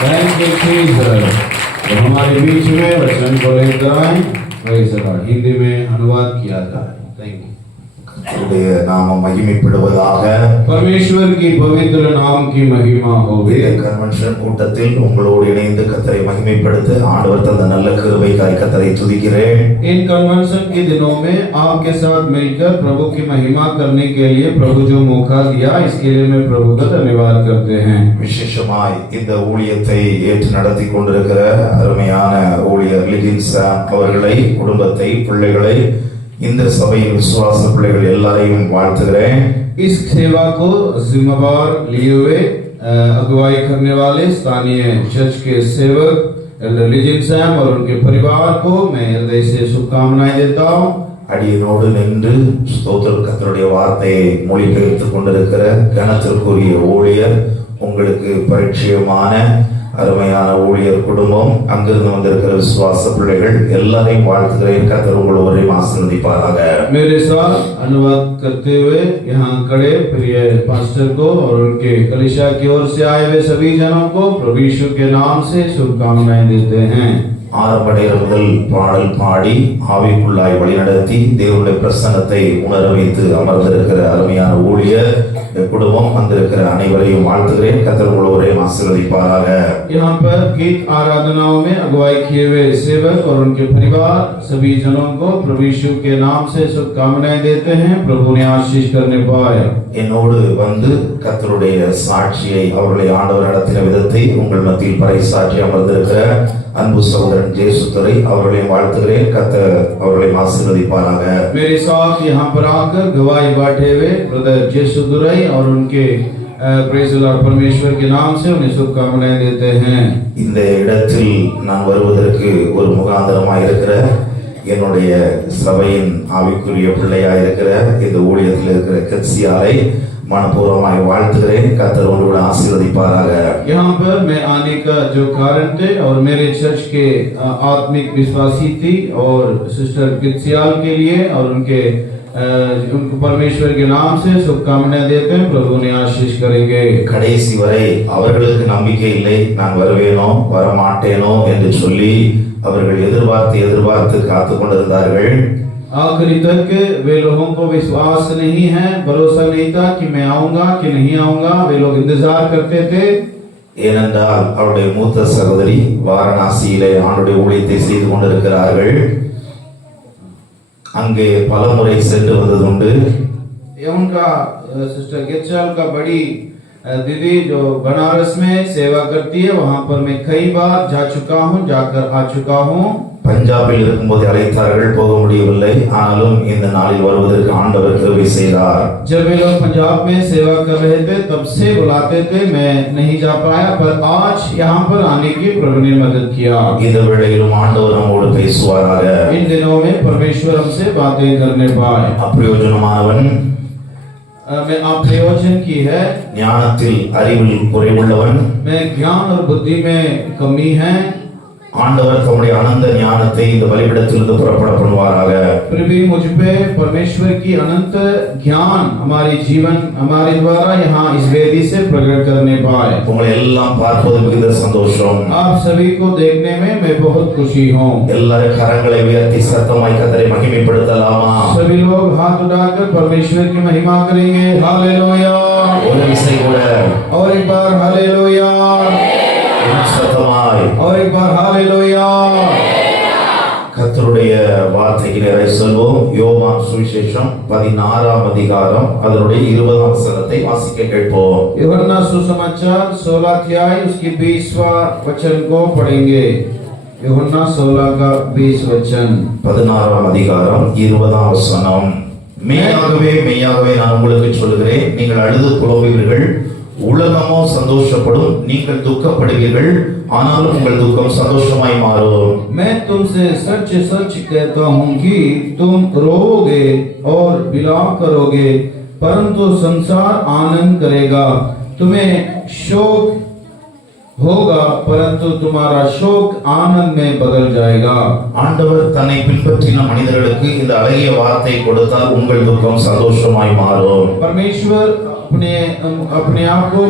Thank you Jesus. तो हमारे बीच में वचन को लेकर आए, प्रेज़ द लॉर्ड। हिंदी में अनुवाद किया जाए। Thank you. கர்த்தருடைய நாமம் மகிமைப்படுவதாக। परमेश्वर की पवित्र नाम की महिमा होवे। கன்வென்ஷன் கூட்டத்தில் உங்களோடு இணைந்து கர்த்தரை மகிமைப்படுத்த ஆண்டவர் தந்த நல்ல கிருபைக்காய் கர்த்தரை துதிக்கிறேன்। इन कन्वेंशन के दिनों में आपके साथ मिलकर प्रभु की महिमा करने के लिए प्रभु जो मौका दिया, इसके लिए मैं प्रभु का धन्यवाद करते हैं। விசேஷமாய் இந்த ஊழியத்தை ஏற்று நடத்தி கொண்டிருக்கிற அருமையான ஊழியர் லிகின்ஸ் அவர்களை, குடும்பத்தை, பிள்ளைகளை, இந்த சபையின் விசுவாச பிள்ளைகள் எல்லாரையும் வாழ்த்துகிறேன்। इस सेवा को जिम्मेवार लिए हुए अगुवाई करने वाले स्थानीय चर्च के सेवक लिजिन सैम और उनके परिवार को मैं हृदय से शुभकामनाएं देता हूं। அடியனோடு நின்று ஸ்தோத்திர கர்த்தருடைய வார்த்தையை மொழிபெயர்த்துக் கொண்டிருக்கிற கனத்திற்குரிய ஊழியர், உங்களுக்கு பரிச்சயமான அருமையான ஊழியர் குடும்பம், அங்கிருந்து வந்திருக்கிற விசுவாச பிள்ளைகள் எல்லாரையும் வாழ்த்துகிறேன்। கர்த்தர் உங்கள் ஒவ்வொருவரையும் ஆசீர்வதிப்பாராக। मेरे साथ अनुवाद करते हुए यहाँ खड़े प्रिय पास्टर को और उनके कलीसिया की ओर से आए हुए सभी जनों को प्रभु यीशु के नाम से शुभकामनाएं देते हैं। ஆரம்படையிற முதல் பாடல் பாடி ஆவிக்குள்ளாய் வழிநடத்தி தேவனுடைய பிரசன்னத்தை உணர வைத்து அமர்ந்திருக்கிற அருமையான ஊழியர் குடும்பம், வந்திருக்கிற அனைவரையும் வாழ்த்துகிறேன்। கர்த்தர் உங்கள் ஒவ்வொருவரையும் ஆசீர்வதிப்பாராக। यहाँ पर गीत आराधनाओं में अगुवाई किए हुए सेवक और उनके परिवार सभी जनों को प्रभु यीशु के नाम से शुभकामनाएं देते हैं। प्रभु ने आशीष करने पाए। என்னோடு வந்து கர்த்தருடைய சாட்சியை, அவர்களை ஆண்டவர் நடத்தின விதத்தை உங்கள் மத்தியில் பறைசாற்றி அமர்ந்திருக்கிற அன்பு சகோதரன் ஜேசுத்துரை அவர்களையும் வாழ்த்துகிறேன்। கர்த்தர் அவர்களை ஆசீர்வதிப்பாராக। मेरे साथ यहाँ पर आकर गवाही बांटे हुए ब्रदर जेसुदुरई और उनके प्रेज़ द लॉर्ड परमेश्वर के नाम से उन्हें शुभकामनाएं देते हैं। இந்த இடத்தில் நான் வருவதற்கு ஒரு முகாந்திரமாக இருக்கிற என்னுடைய சபையின் ஆவிக்குரிய பிள்ளையாக இருக்கிற இந்த ஊழியத்தில் இருக்கிற கட்சியாரை मनपूर्वक வாழ்த்துகிறேன்। கர்த்தர் உங்களை ஆசீர்வதிப்பாராக। यहाँ पर मैं आने का जो कारण थे और मेरे चर्च के आत्मिक विश्वासी थी और सिस्टर कित्सियाल के लिए और उनको परमेश्वर के नाम से शुभकामनाएं देते हैं। प्रभु ने आशीष करेंगे। கடைசி வரை அவர்களுக்கு நம்பிக்கை இல்லை, நான் வருவேனோ வரமாட்டேனோ என்று சொல்லி அவர்கள் எதிர்பார்த்து காத்து கொண்டிருந்தார்கள்। आखिरी तक वे लोगों को विश्वास नहीं है, भरोसा नहीं था कि मैं आऊंगा कि नहीं आऊंगा। वे लोग इंतजार करते थे। ஏனென்றால் அவருடைய மூத்த சகோதரி வாரணாசியிலே ஆண்டுடைய ஊழியத்தை செய்து கொண்டிருக்கிறார்கள்। அங்கே பலமுறை சென்று வந்ததுண்டு। उनका सिस्टर कित्सियाल का बड़ी दीदी जो बनारस में सेवा करती है, वहां पर मैं कई बार जा चुका हूं, जाकर आ चुका हूं। பஞ்சாபில் இருக்கும்போது அழைத்தார்கள், போக முடியவில்லை। ஆனாலும் இந்த நாளில் வருவதற்கு ஆண்டவர் கிருபை செய்தார்। जब वे लोग पंजाब में सेवा कर रहे थे तब से बुलाते थे, मैं नहीं जा पाया, पर आज यहाँ पर आने की प्रभु ने मदद किया। இந்த வேளையிலும் ஆண்டவர் நம்மோடு பேசுவாராக। इन दिनों में परमेश्वर हमसे बातें करने पाए। அப்பிரயோஜனமானவன் मैं अप्रयोजन की है, ஞானத்தில் அறிவில் குறைவுள்ளவன், मैं ज्ञान और बुद्धि में कमी है। ஆண்டவர் தம்முடைய அனந்த ஞானத்தை இந்த பலிபீடத்திலிருந்து புறப்பட பண்ணுவாராக। फिर भी मुझ पे परमेश्वर की अनंत ज्ञान हमारे जीवन हमारे द्वारा यहाँ इस वेदी से प्रकट करने पाए। உங்களை எல்லாம் பார்ப்பது மிகுந்த சந்தோஷம்। आप सभी को देखने में मैं बहुत खुशी हूँ। எல்லாரும் கரங்களை உயர்த்தி சத்தமாய் கர்த்தரை மகிமைப்படுத்தலாமா? सभी लोग हाथ उठाकर परमेश्वर की महिमा करेंगे। हालेलुया। ஒரு விசை கூட और एक बार हालेलुया। சத்தமாய் और एक बार हालेलुया। கர்த்தருடைய வார்த்தைக்கு நேராக செல்வோம்। யோவான் சுவிசேஷம் 16ஆம் அதிகாரம் அதனுடைய 20ஆம் வசனத்தை வாசிக்க கேட்போம்। यूहन्ना सुसमाचार 16 अध्याय उसकी 20वां वचन को पढ़ेंगे। यूहन्ना 16 का 20 वचन। 16ஆம் அதிகாரம் 20ஆம் வசனம்। மெய்யாகவே நான் உங்களுக்கு சொல்கிறேன், நீங்கள் அழுது புலம்புவீர்கள், உலகமோ சந்தோஷப்படும், நீங்கள் துக்கப்படுவீர்கள், ஆனாலும் உங்கள் துக்கம் சந்தோஷமாய் மாறும்। मैं तुमसे सच सच कहता हूँ कि तुम रोओगे और विलाप करोगे, परंतु संसार आनंद करेगा। तुम्हें शोक होगा, परंतु तुम्हारा शोक आनंद में बदल जाएगा। ஆண்டவர் தன்னை பின்பற்றின மனிதர்களுக்கு இந்த அழகிய வார்த்தை கொடுத்தால் உங்கள் துக்கம் சந்தோஷமாய் மாறும்। परमेश्वर अपने आप को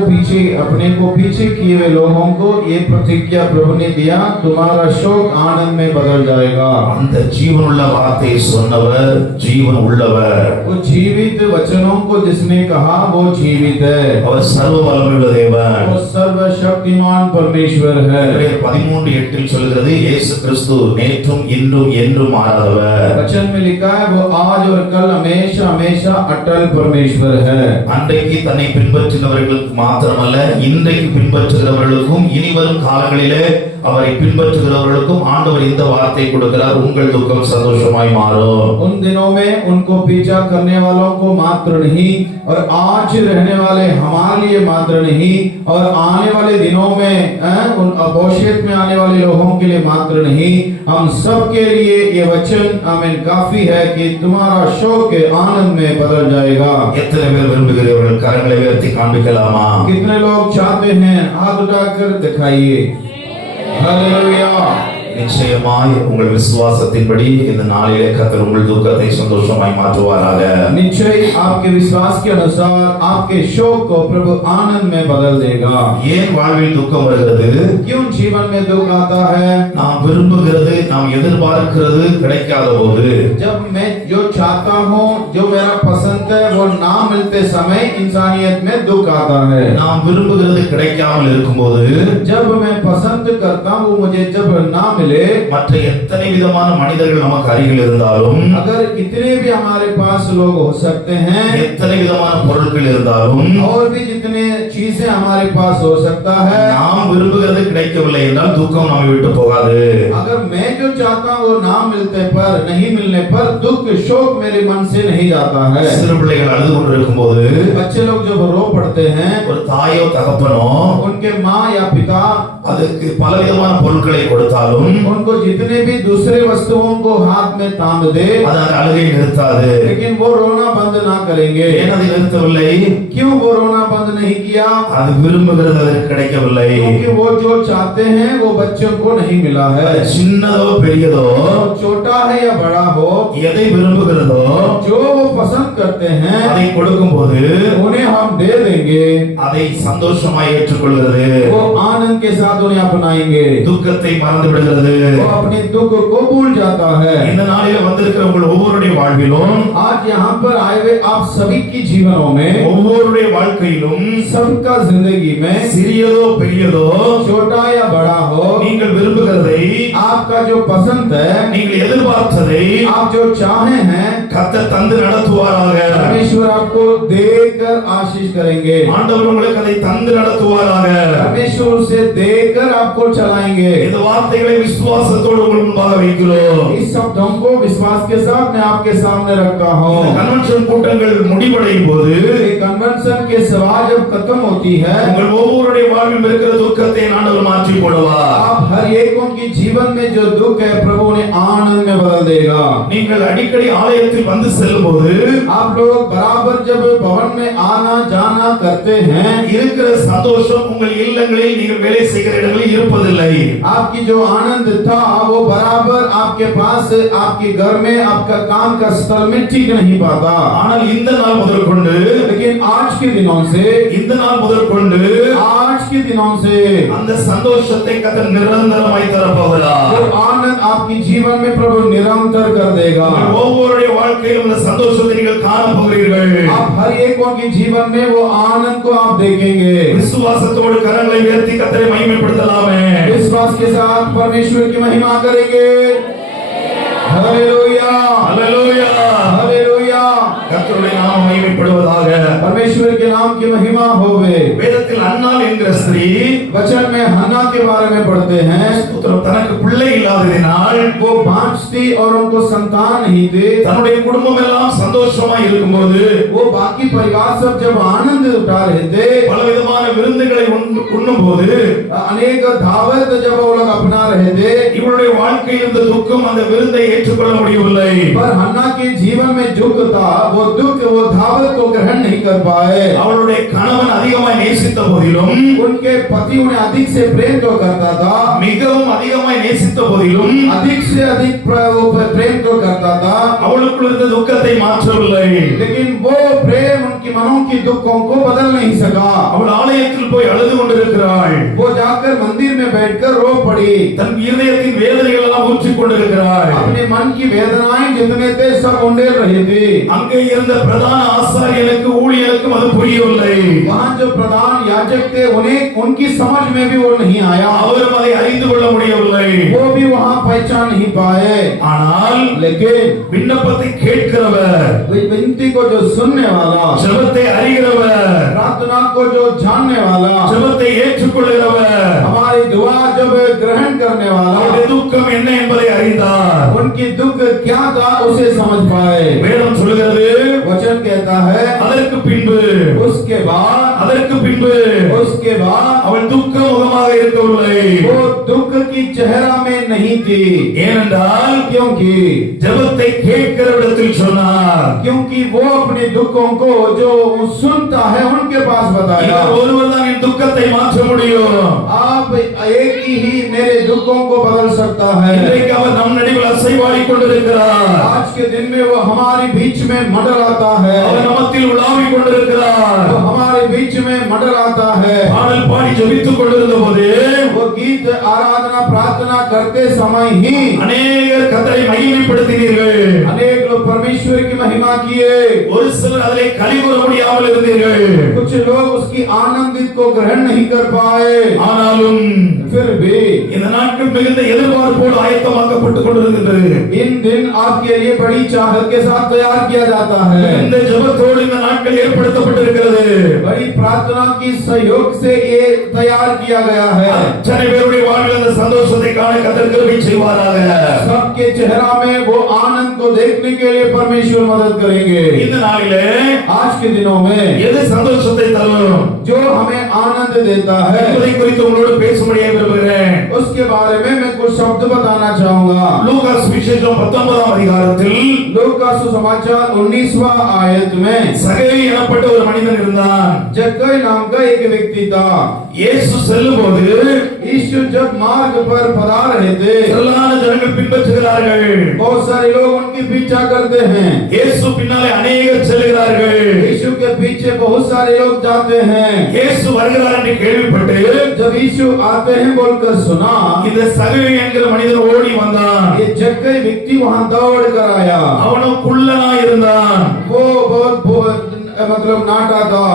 पीछे किए हुए लोगों को ये प्रतिज्ञा प्रभु ने दिया, तुम्हारा शोक आनंद में बदल जाएगा। அந்த ஜீவனுள்ள வார்த்தையை சொன்னவர் ஜீவன் உள்ளவர். वो जीवित वचनों को जिसने कहा वो जीवित है। அவர் சர்வ வல்லமையுள்ள தேவன். वो सर्वशक्तिमान परमेश्वर है। 13:8 சொல்கிறது இயேசு கிறிஸ்து நேற்றும் இன்றும் என்றும் மாறாதவர். वचन में लिखा है वो आज और कल हमेशा हमेशा अटल परमेश्वर है। அன்றைக்கு தன்னை பின்பற்றினவர்களுக்கு மாத்திரமல்ல, இன்றைக்கு பின்பற்றுகிறவர்களுக்கும் இனிவரும் காலங்களிலே அவரை பின்பற்றுகிறவர்களுக்கும் ஆண்டவர் இந்த வார்த்தை கொடுக்கிறார், உங்கள் துக்கம் சந்தோஷமாய் மாறும். उन दिनों में उनको पीछा करने वालों को मात्र नहीं, और आज रहने वाले हमारे लिए मात्र नहीं, और आने वाले दिनों में उन भविष्य में आने वाले लोगों के लिए मात्र नहीं, हम सब के लिए ये वचन आमीन काफी है कि तुम्हारा शोक आनंद में बदल जाएगा। எத்தனை பேர் விரும்புகிறவர்கள் கரங்களை உயர்த்தி காண்பிக்கலாமா? कितने लोग चाहते हैं? हाथ उठाकर दिखाइए। हालेलुया। நிச்சயமாய் உங்கள் விசுவாசத்தின்படி இந்த நாளிலே கர்த்தர் உங்கள் துக்கத்தை சந்தோஷமாய் மாற்றுவாராக. निश्चय आपके विश्वास के अनुसार आपके शोक को प्रभु आनंद में बदल देगा। ஏன் வாழ்வில் துக்கம் வருகிறது? क्यों जीवन में दुख आता है? நாம் விரும்புகிறது, நாம் எதிர்பார்க்கிறது கிடைக்காத போது, जब मैं जो चाहता हूँ, जो मेरा पसंद है, वो ना मिलते समय इंसानियत में दुख आता है। நாம் விரும்புகிறது கிடைக்காமல் இருக்கும்போது, जब मैं पसंद करता हूँ मुझे जब ना मिले, மற்ற எத்தனை விதமான மனிதர்கள் நமக்கு அருகில் இருந்தாலும், अगर कितने भी हमारे पास लोग हो सकते हैं, எத்தனை விதமான பொருட்கள் இருந்தாலும், और भी जितने चीजें हमारे पास हो सकता है, நாம் விரும்புகிறது கிடைக்கவில்லை என்றால் துக்கம் நம்மை விட்டு போகாது. अगर मैं जो चाहता हूँ वो ना मिलते पर, नहीं मिलने पर दुख शोक मेरे मन से नहीं जाता है। சிறு பிள்ளைகள் அழுது கொண்டிருக்கும் போது, बच्चे लोग जब रो पड़ते हैं, ஒரு தாயோ தகப்பனோ उनके माँ या पिता அதுக்கு பலவிதமான பொருட்களை கொடுத்தாலும் उनको जितने भी दूसरे वस्तुओं को हाथ में थाम दे, அது அந்த அழுகை நிறுத்தாது. लेकिन वो रोना बंद ना करेंगे। ஏன் அதை நிறுத்தவில்லை? क्यों वो रोना बंद नहीं किया? அது விரும்புகிறது அதற்கு கிடைக்கவில்லை. क्योंकि वो जो चाहते हैं वो बच्चों को नहीं मिला है। அது சின்னதோ பெரியதோ, छोटा है या बड़ा हो, எதை விரும்புகிறதோ जो वो पसंद करते हैं அதை கொடுக்கும்போது उन्हें हम दे देंगे, அதை சந்தோஷமாய் ஏற்றுக்கொள்கிறது. वो आनंद के साथ उन्हें अपनाएंगे, துக்கத்தை மறந்து விடுகிறது. वो अपने दुख को भूल जाता है। இந்த நாளில் வந்திருக்கிற உங்கள் ஒவ்வொருடைய வாழ்விலும், आज यहाँ पर आए हुए आप सभी की जीवनों में, ஒவ்வொருடைய வாழ்க்கையிலும் सबका जिंदगी में, சிறியதோ பெரியதோ, छोटा या बड़ा हो, நீங்கள் விரும்புகிறதை, आपका जो पसंद है, நீங்கள் எதிர்பார்த்ததை आप जो चाहे हैं, கர்த்தர் தந்து நடத்துவாராக. परमेश्वर आपको देकर आशीष करेंगे। ஆண்டவர் உங்களுக்கு அதை தந்து நடத்துவாராக. परमेश्वर उसे देकर आपको चलाएंगे। இந்த வார்த்தைகளை விசுவாசத்தோடு உங்கள் முன்பாக வைக்கிறோம். इस शब्दों को विश्वास के साथ मैं आपके सामने रखता हूँ। இந்த கன்வென்ஷன் கூட்டங்கள் முடிவடையும் போது, कन्वेंशन के सभा जब खत्म होती है, உங்கள் ஒவ்வொருடைய வாழ்வில் இருக்கிற துக்கத்தை ஆண்டவர் மாற்றி போடுவார். आप हर एक के जीवन में जो दुख है प्रभु ने आनंद में बदल देगा। நீங்கள் அடிக்கடி ஆலயத்தில் வந்து செல்லும்போது, आप लोग बराबर जब भवन में आना जाना करते हैं, இருக்கிற சந்தோஷம் உங்கள் இல்லங்களில் நீங்கள் வேலை செய்கிற இடங்களில் இருப்பதில்லை. आपकी जो आनंद था वो बराबर आपके पास आपके घर में आपका काम का स्थल में ठीक नहीं पाता। ஆனால் இந்த நாள் முதற்கொண்டு, लेकिन आज के दिनों से, இந்த நாள் முதற்கொண்டு आज के दिनों से அந்த சந்தோஷத்தை கர்த்தர் நிரந்தரமாய் தரப்போகிறார். वो आनंद आपकी जीवन में प्रभु निरंतर कर देगा। ஒவ்வொருடைய வாழ்க்கையிலும் அந்த சந்தோஷத்தை நீங்கள் காண போகிறீர்கள். आप हर एक के जीवन में वो आनंद को आप देखेंगे। விசுவாசத்தோடு கரங்களை உயர்த்தி கர்த்தரை மகிமைப்படுத்தலாமே. विश्वास के साथ परमेश्वर की महिमा करेंगे। हालेलुया, அல்லேலூயா. हालेलुया। கர்த்தருடைய நாமம் மகிமைப்படுவதாக. परमेश्वर के नाम की महिमा होवे। வேதத்தில் அன்னாள் என்கிற ஸ்திரீ वचन में हन्ना के बारे में पढ़ते हैं, தனக்கு பிள்ளை இல்லாததினால் वो बांझ थी और उनको संतान नहीं थे। தன்னுடைய குடும்பம் எல்லாம் சந்தோஷமாய் இருக்கும்போது, वो बाकी परिवार सब जब आनंद उठा रहे थे, பலவிதமான விருந்துகளை உண்ணும்போது, अनेक दावत जब वो लोग अपना रहे थे, இவருடைய வாழ்க்கையில் இருந்த துக்கம் அந்த விருந்தை ஏற்றுக்கொள்ள முடியவில்லை. पर हन्ना के जीवन में दुख था, वो दुख वो दावत को ग्रहण नहीं कर पाए। அவளுடைய கணவன் அதிகமாய் நேசித்த போதிலும் उनके पति उन्हें अधिक से प्रेम तो करता था, மிகவும் அதிகமாய் நேசித்த போதிலும் अधिक से अधिक प्रेम तो करता था, அவளுக்குள் இருந்த துக்கத்தை மாற்றவில்லை. लेकिन वो प्रेम उनकी मनों की दुखों को बदल नहीं सका. அவள் ஆலயத்தில் போய் அழுது கொண்டிருக்கிறாள். वो जाकर मंदिर में बैठकर रो पड़ी. தன் இதயத்தின் வேதனைகள் எல்லாம் ஊற்றிக் கொண்டிருக்கிறாள். अपने मन की वेदनाएं जितने थे सब उंडेल रही थी. அங்கே இருந்த பிரதான ஆசாரியனுக்கு ஊழியனுக்கும் அது புரியவில்லை. वहां जो प्रधान याजक थे उन्हें उनकी समझ में भी वो नहीं आया. அவரும் அதை அறிந்து கொள்ள முடியவில்லை. वो भी वहां पहचान नहीं पाए. ஆனால் लेकिन விண்ணப்பத்தை கேட்கிறவர், विनती को जो सुनने वाला, ஜெபத்தை அறிகிறவர், प्रार्थना को जो जानने वाला, ஜெபத்தை ஏற்றுக்கொள்கிறவர், हमारी दुआ जब ग्रहण करने वाला, அவருடைய துக்கம் என்ன என்பதை அறிந்தார். उनकी दुख क्या था उसे समझ पाए. வேதம் சொல்கிறது, वचन कहता है அதற்கு பின்பு उसके बाद அவள் துக்க முகமாக இருக்கவில்லை. वो दुख की चेहरा में नहीं थी. ஏனென்றால் क्योंकि ஜெபத்தை கேட்கிறவரிடத்தில் சொன்னார். क्योंकि वो अपने दुखों को जो सुनता है उनके पास बताया. ஒருவர் தான் என் துக்கத்தை மாற்ற முடியும். आप एक ही मेरे दुखों को बदल सकता है. இன்றைக்கு அவர் நம் நடுவில் அசைவாடி கொண்டிருக்கிறார். आज के दिन में वो हमारे बीच में मंडराता है. அவர் நமத்தில் உலாவிக் கொண்டிருக்கிறார். वो हमारे बीच में मंडराता है. பாடல் பாடி ஜெபித்துக் கொண்டிருந்த போது वो गीत आराधना प्रार्थना करते समय ही அநேகர் கர்த்தரை மகிமைப்படுத்தினீர்கள். अनेक लोग परमेश्वर की महिमा किए. ஒரு சிலர் அதிலே களிகூற முடியாமல் இருந்தீர்கள். कुछ लोग उसकी आनंदित को ग्रहण नहीं कर पाए. ஆனாலும் फिर भी இந்த நாட்கள் மிகுந்த எதிர்பார்ப்போடு ஆயத்தமாக்கப்பட்டுக் கொண்டிருக்கின்றது. इन दिन आपके लिए बड़ी चाहत के साथ तैयार किया जाता है. இந்த ஜெபத்தோடு இந்த நாட்கள் ஏற்படுத்தப்பட்டிருக்கிறது. बड़ी प्रार्थना की सहयोग से ये तैयार किया गया है. அத்தனை பேருடைய வாழ்வில் அந்த சந்தோஷத்தை காண கர்த்தர் கிருபை செய்வாராக. सबके चेहरा में वो आनंद को देखने के लिए परमेश्वर मदद करेंगे. இந்த நாளிலே आज के दिनों में எது சந்தோஷத்தை தரும் जो हमें आनंद देता है என்பதை குறித்து உங்களோடு பேசும்படியாக விரும்புகிறேன். उसके बारे में मैं कुछ शब्द बताना चाहूंगा. லூக்கா சுவிசேஷம் 19ஆம் அதிகாரத்தில் लूका सुसमाचार 19वां आयत में சகேயு எனப்பட்ட ஒரு மனிதன் இருந்தான். जक्कई नाम का एक व्यक्ति था. இயேசு செல்லும்போது यीशु जब मार्ग पर पधार रहे थे, திரளான ஜனங்கள் பின்பற்றுகிறார்கள். बहुत सारे लोग उनके पीछा करते हैं. இயேசு பின்னாலே அநேகர் செல்கிறார்கள். यीशु के पीछे बहुत सारे लोग जाते हैं. இயேசு வருகிறார் என்று கேள்விப்பட்டு जब यीशु आते हैं बोलकर सुना, இந்த சகேயு என்கிற மனிதன் ஓடி வந்தான். ये जक्कई व्यक्ति वहां दौड़ कर आया. அவனும் குள்ளனா இருந்தான். वो बहुत मतलब नाटा था.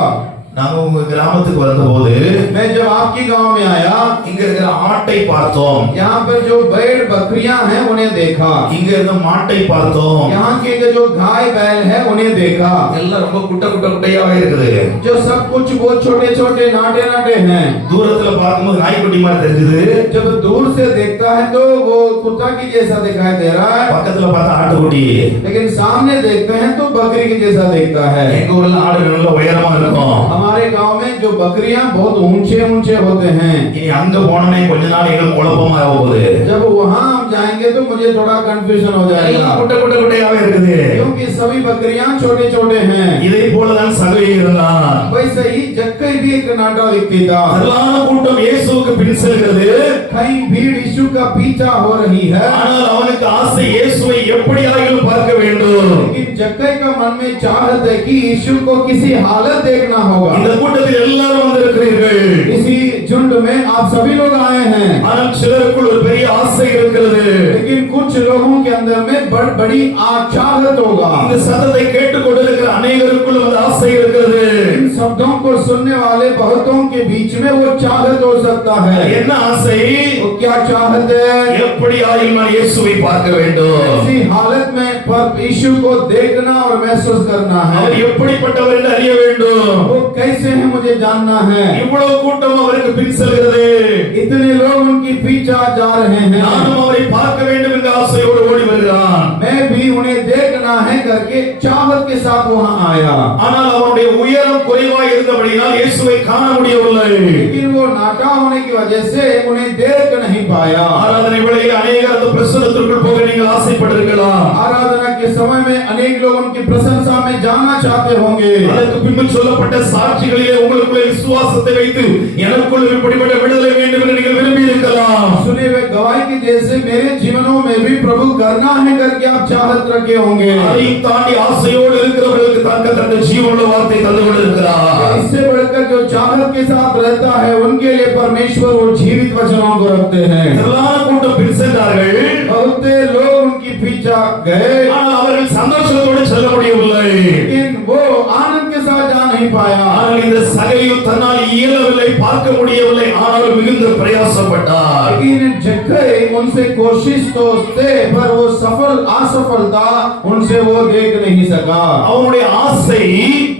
நாங்க உங்க கிராமத்துக்கு வந்தபோது मैं जब आपकी गांव में आया, இங்க இருக்கிற ஆட்டை பார்த்தோம். यहाँ पर जो भेड़ बकरियां हैं उन्हें देखा. இங்க இருந்த மாட்டை பார்த்தோம். यहाँ के जो गाय बैल है उन्हें देखा. எல்லாம் ரொம்ப குட்டையாவே இருக்குது. जो सब कुछ बहुत छोटे छोटे नाटे नाटे हैं. தூரத்துல பார்க்கும்போது நாய்க்குட்டி மாதிரி தெரிஞ்சது. जब दूर से देखता है तो वो कुत्ता की जैसा दिखाई दे रहा है, பக்கத்துல பார்த்தா ஆட்டுக்குட்டி. लेकिन सामने देखते हैं तो बकरी की जैसा दिखता है. எங்க ஊர்ல ஆடு நல்ல உயரமா இருக்கும். हमारे गांव में जो बकरियां बहुत ऊंचे ऊंचे होते हैं. இனி அங்க போனோம்னா கொஞ்ச நாள் எங்களுக்கு குழப்பமா போகுது. जब वहां हम जाएंगे तो मुझे थोड़ा कंफ्यूजन हो जाएगा, எல்லாம் குட்டையாவே இருக்குது. क्योंकि सभी बकरियां छोटे छोटे हैं. இதை போலதான் சகேயு இருந்தான். वैसे ही जक्कई भी एक नाटा व्यक्ति था. திரளான கூட்டம் இயேசுவுக்கு பின் செல்கிறது. कई भीड़ यीशु का पीछा हो रही है, ஆனால் அவனுக்கு ஆசை இயேசுவை எப்படியாகிலும் பார்க்க வேண்டும். लेकिन जक्कई का मन में चाहत है कि यीशु को किसी हालत देखना होगा. இந்த கூட்டத்தில் எல்லாரும் வந்திருக்கிறீர்கள். इसी झुंड में आप सभी लोग आए हैं, ஆனால் சிலருக்குள் ஒரு பெரிய ஆசை இருக்கிறது. लेकिन कुछ लोगों के अंदर में बड़ी चाहत होगा. இந்த சத்தத்தை கேட்டுக்கொண்டிருக்கிற அநேகருக்குள் அந்த ஆசை இருக்கிறது. इन शब्दों को सुनने वाले बहुतों के बीच में वो चाहत हो सकता है. என்ன ஆசை? वो क्या चाहत है? எப்படியாகிலும் நான் இயேசுவை பார்க்க வேண்டும். इसी हालत में पर यीशु को देखना और महसूस करना है. அவர் எப்படிப்பட்டவர் என்று அறிய வேண்டும். वो कैसे है मुझे जानना है. இவ்வளவு கூட்டம் அவருக்கு பின் செல்கிறது. इतने लोग उनकी पीछा जा रहे हैं. நானும் அவரை பார்க்க வேண்டும் என்ற ஆசையோடு ஓடி வருகிறான். मैं भी उन्हें देखना है करके चाहत के साथ वहां आया. ஆனால் அவருடைய உயரம் குறைவாய் இருந்தபடியால் இயேசுவை காண முடியவில்லை. लेकिन वो नाटा होने की वजह से उन्हें देख नहीं पाया. ஆராதனை வேளையில் அநேகர் அந்த பிரசன்னத்திற்குள் போக நீங்க நீங்கள் ஆசைப்பட்டிருக்கலாம். आराधना के समय में अनेक लोग उनकी प्रशंसा में जाना चाहते होंगे. அதற்கு பின்பு சொல்லப்பட்ட சாட்சிகளிலே உங்களுக்குள்ளே விசுவாசத்தை வைத்து எனக்குள்ள இப்படிப்பட்ட விடுதலை வேண்டும் என்று நீங்கள் விரும்பி இருக்கலாம். सुने हुए गवाही की जैसे मेरे जीवनों में भी प्रभु करना है करके आप चाहत रखे होंगे. அதையும் தாண்டி ஆசையோடு இருக்கிறவர்களுக்கு தக்க ஜீவனுள்ள வார்த்தை தந்து கொண்டிருக்கிறார். इससे बढ़कर जो चाहत के साथ रहता है उनके लिए परमेश्वर वो जीवित वचनों को रखते हैं. திரளான கூட்டம் பின் சென்றார்கள். बहुत लोग उनकी पीछा गए, ஆனால் அவர்கள் சந்தோஷத்தோடு செல்ல முடியவில்லை. लेकिन वो आनंद के साथ जा नहीं पाया. ஆனால் இந்த சகையும் தன்னால் இயலவில்லை, பார்க்க முடியவில்லை, ஆனால் மிகுந்த பிரயாசப்பட்டார். लेकिन जक्कई उनसे कोशिश तो थे पर वो सफल असफलता उनसे वो देख नहीं सका. அவனுடைய ஆசை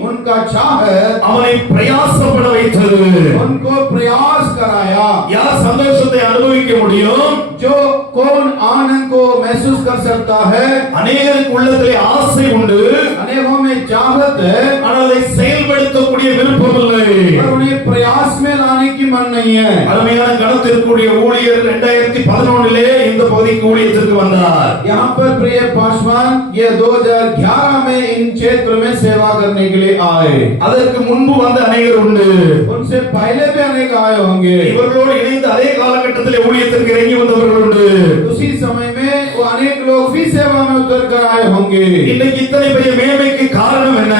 उनका चाहत அவனை பிரயாசப்பட வைத்தது. उनको प्रयास कराया. யார் சந்தோஷத்தை அனுபவிக்க முடியும்? जो कौन आनंद को महसूस कर सकता है? அநேகருக்கு உள்ளத்திலே ஆசை உண்டு, अनेकों में चाहत है ஆனால் அதை செயல்படுத்தக்கூடிய விருப்பம் இல்லை. पर उन्हें प्रयास में लाने की मन नहीं है. அருமையான கணத்திற்குரிய ஊழியர் 2011 இந்த பகுதிக்கு ஊழியத்திற்கு வந்தார். यहाँ पर प्रिय पासवान ये 2011 में इन क्षेत्र में सेवा करने के लिए आए. அதற்கு முன்பு வந்த அநேகர் உண்டு. उनसे पहले भी अनेक आए होंगे. இவர்களோடு இணைந்து அதே காலகட்டத்திலே ஊழியத்திற்கு இறங்கி வந்தவர்கள் உண்டு. उसी समय में वो अनेक लोग भी सेवा में उतर कर आए होंगे. இன்னைக்கு இத்தனை பெரிய மேன்மைக்கு காரணம் என்ன?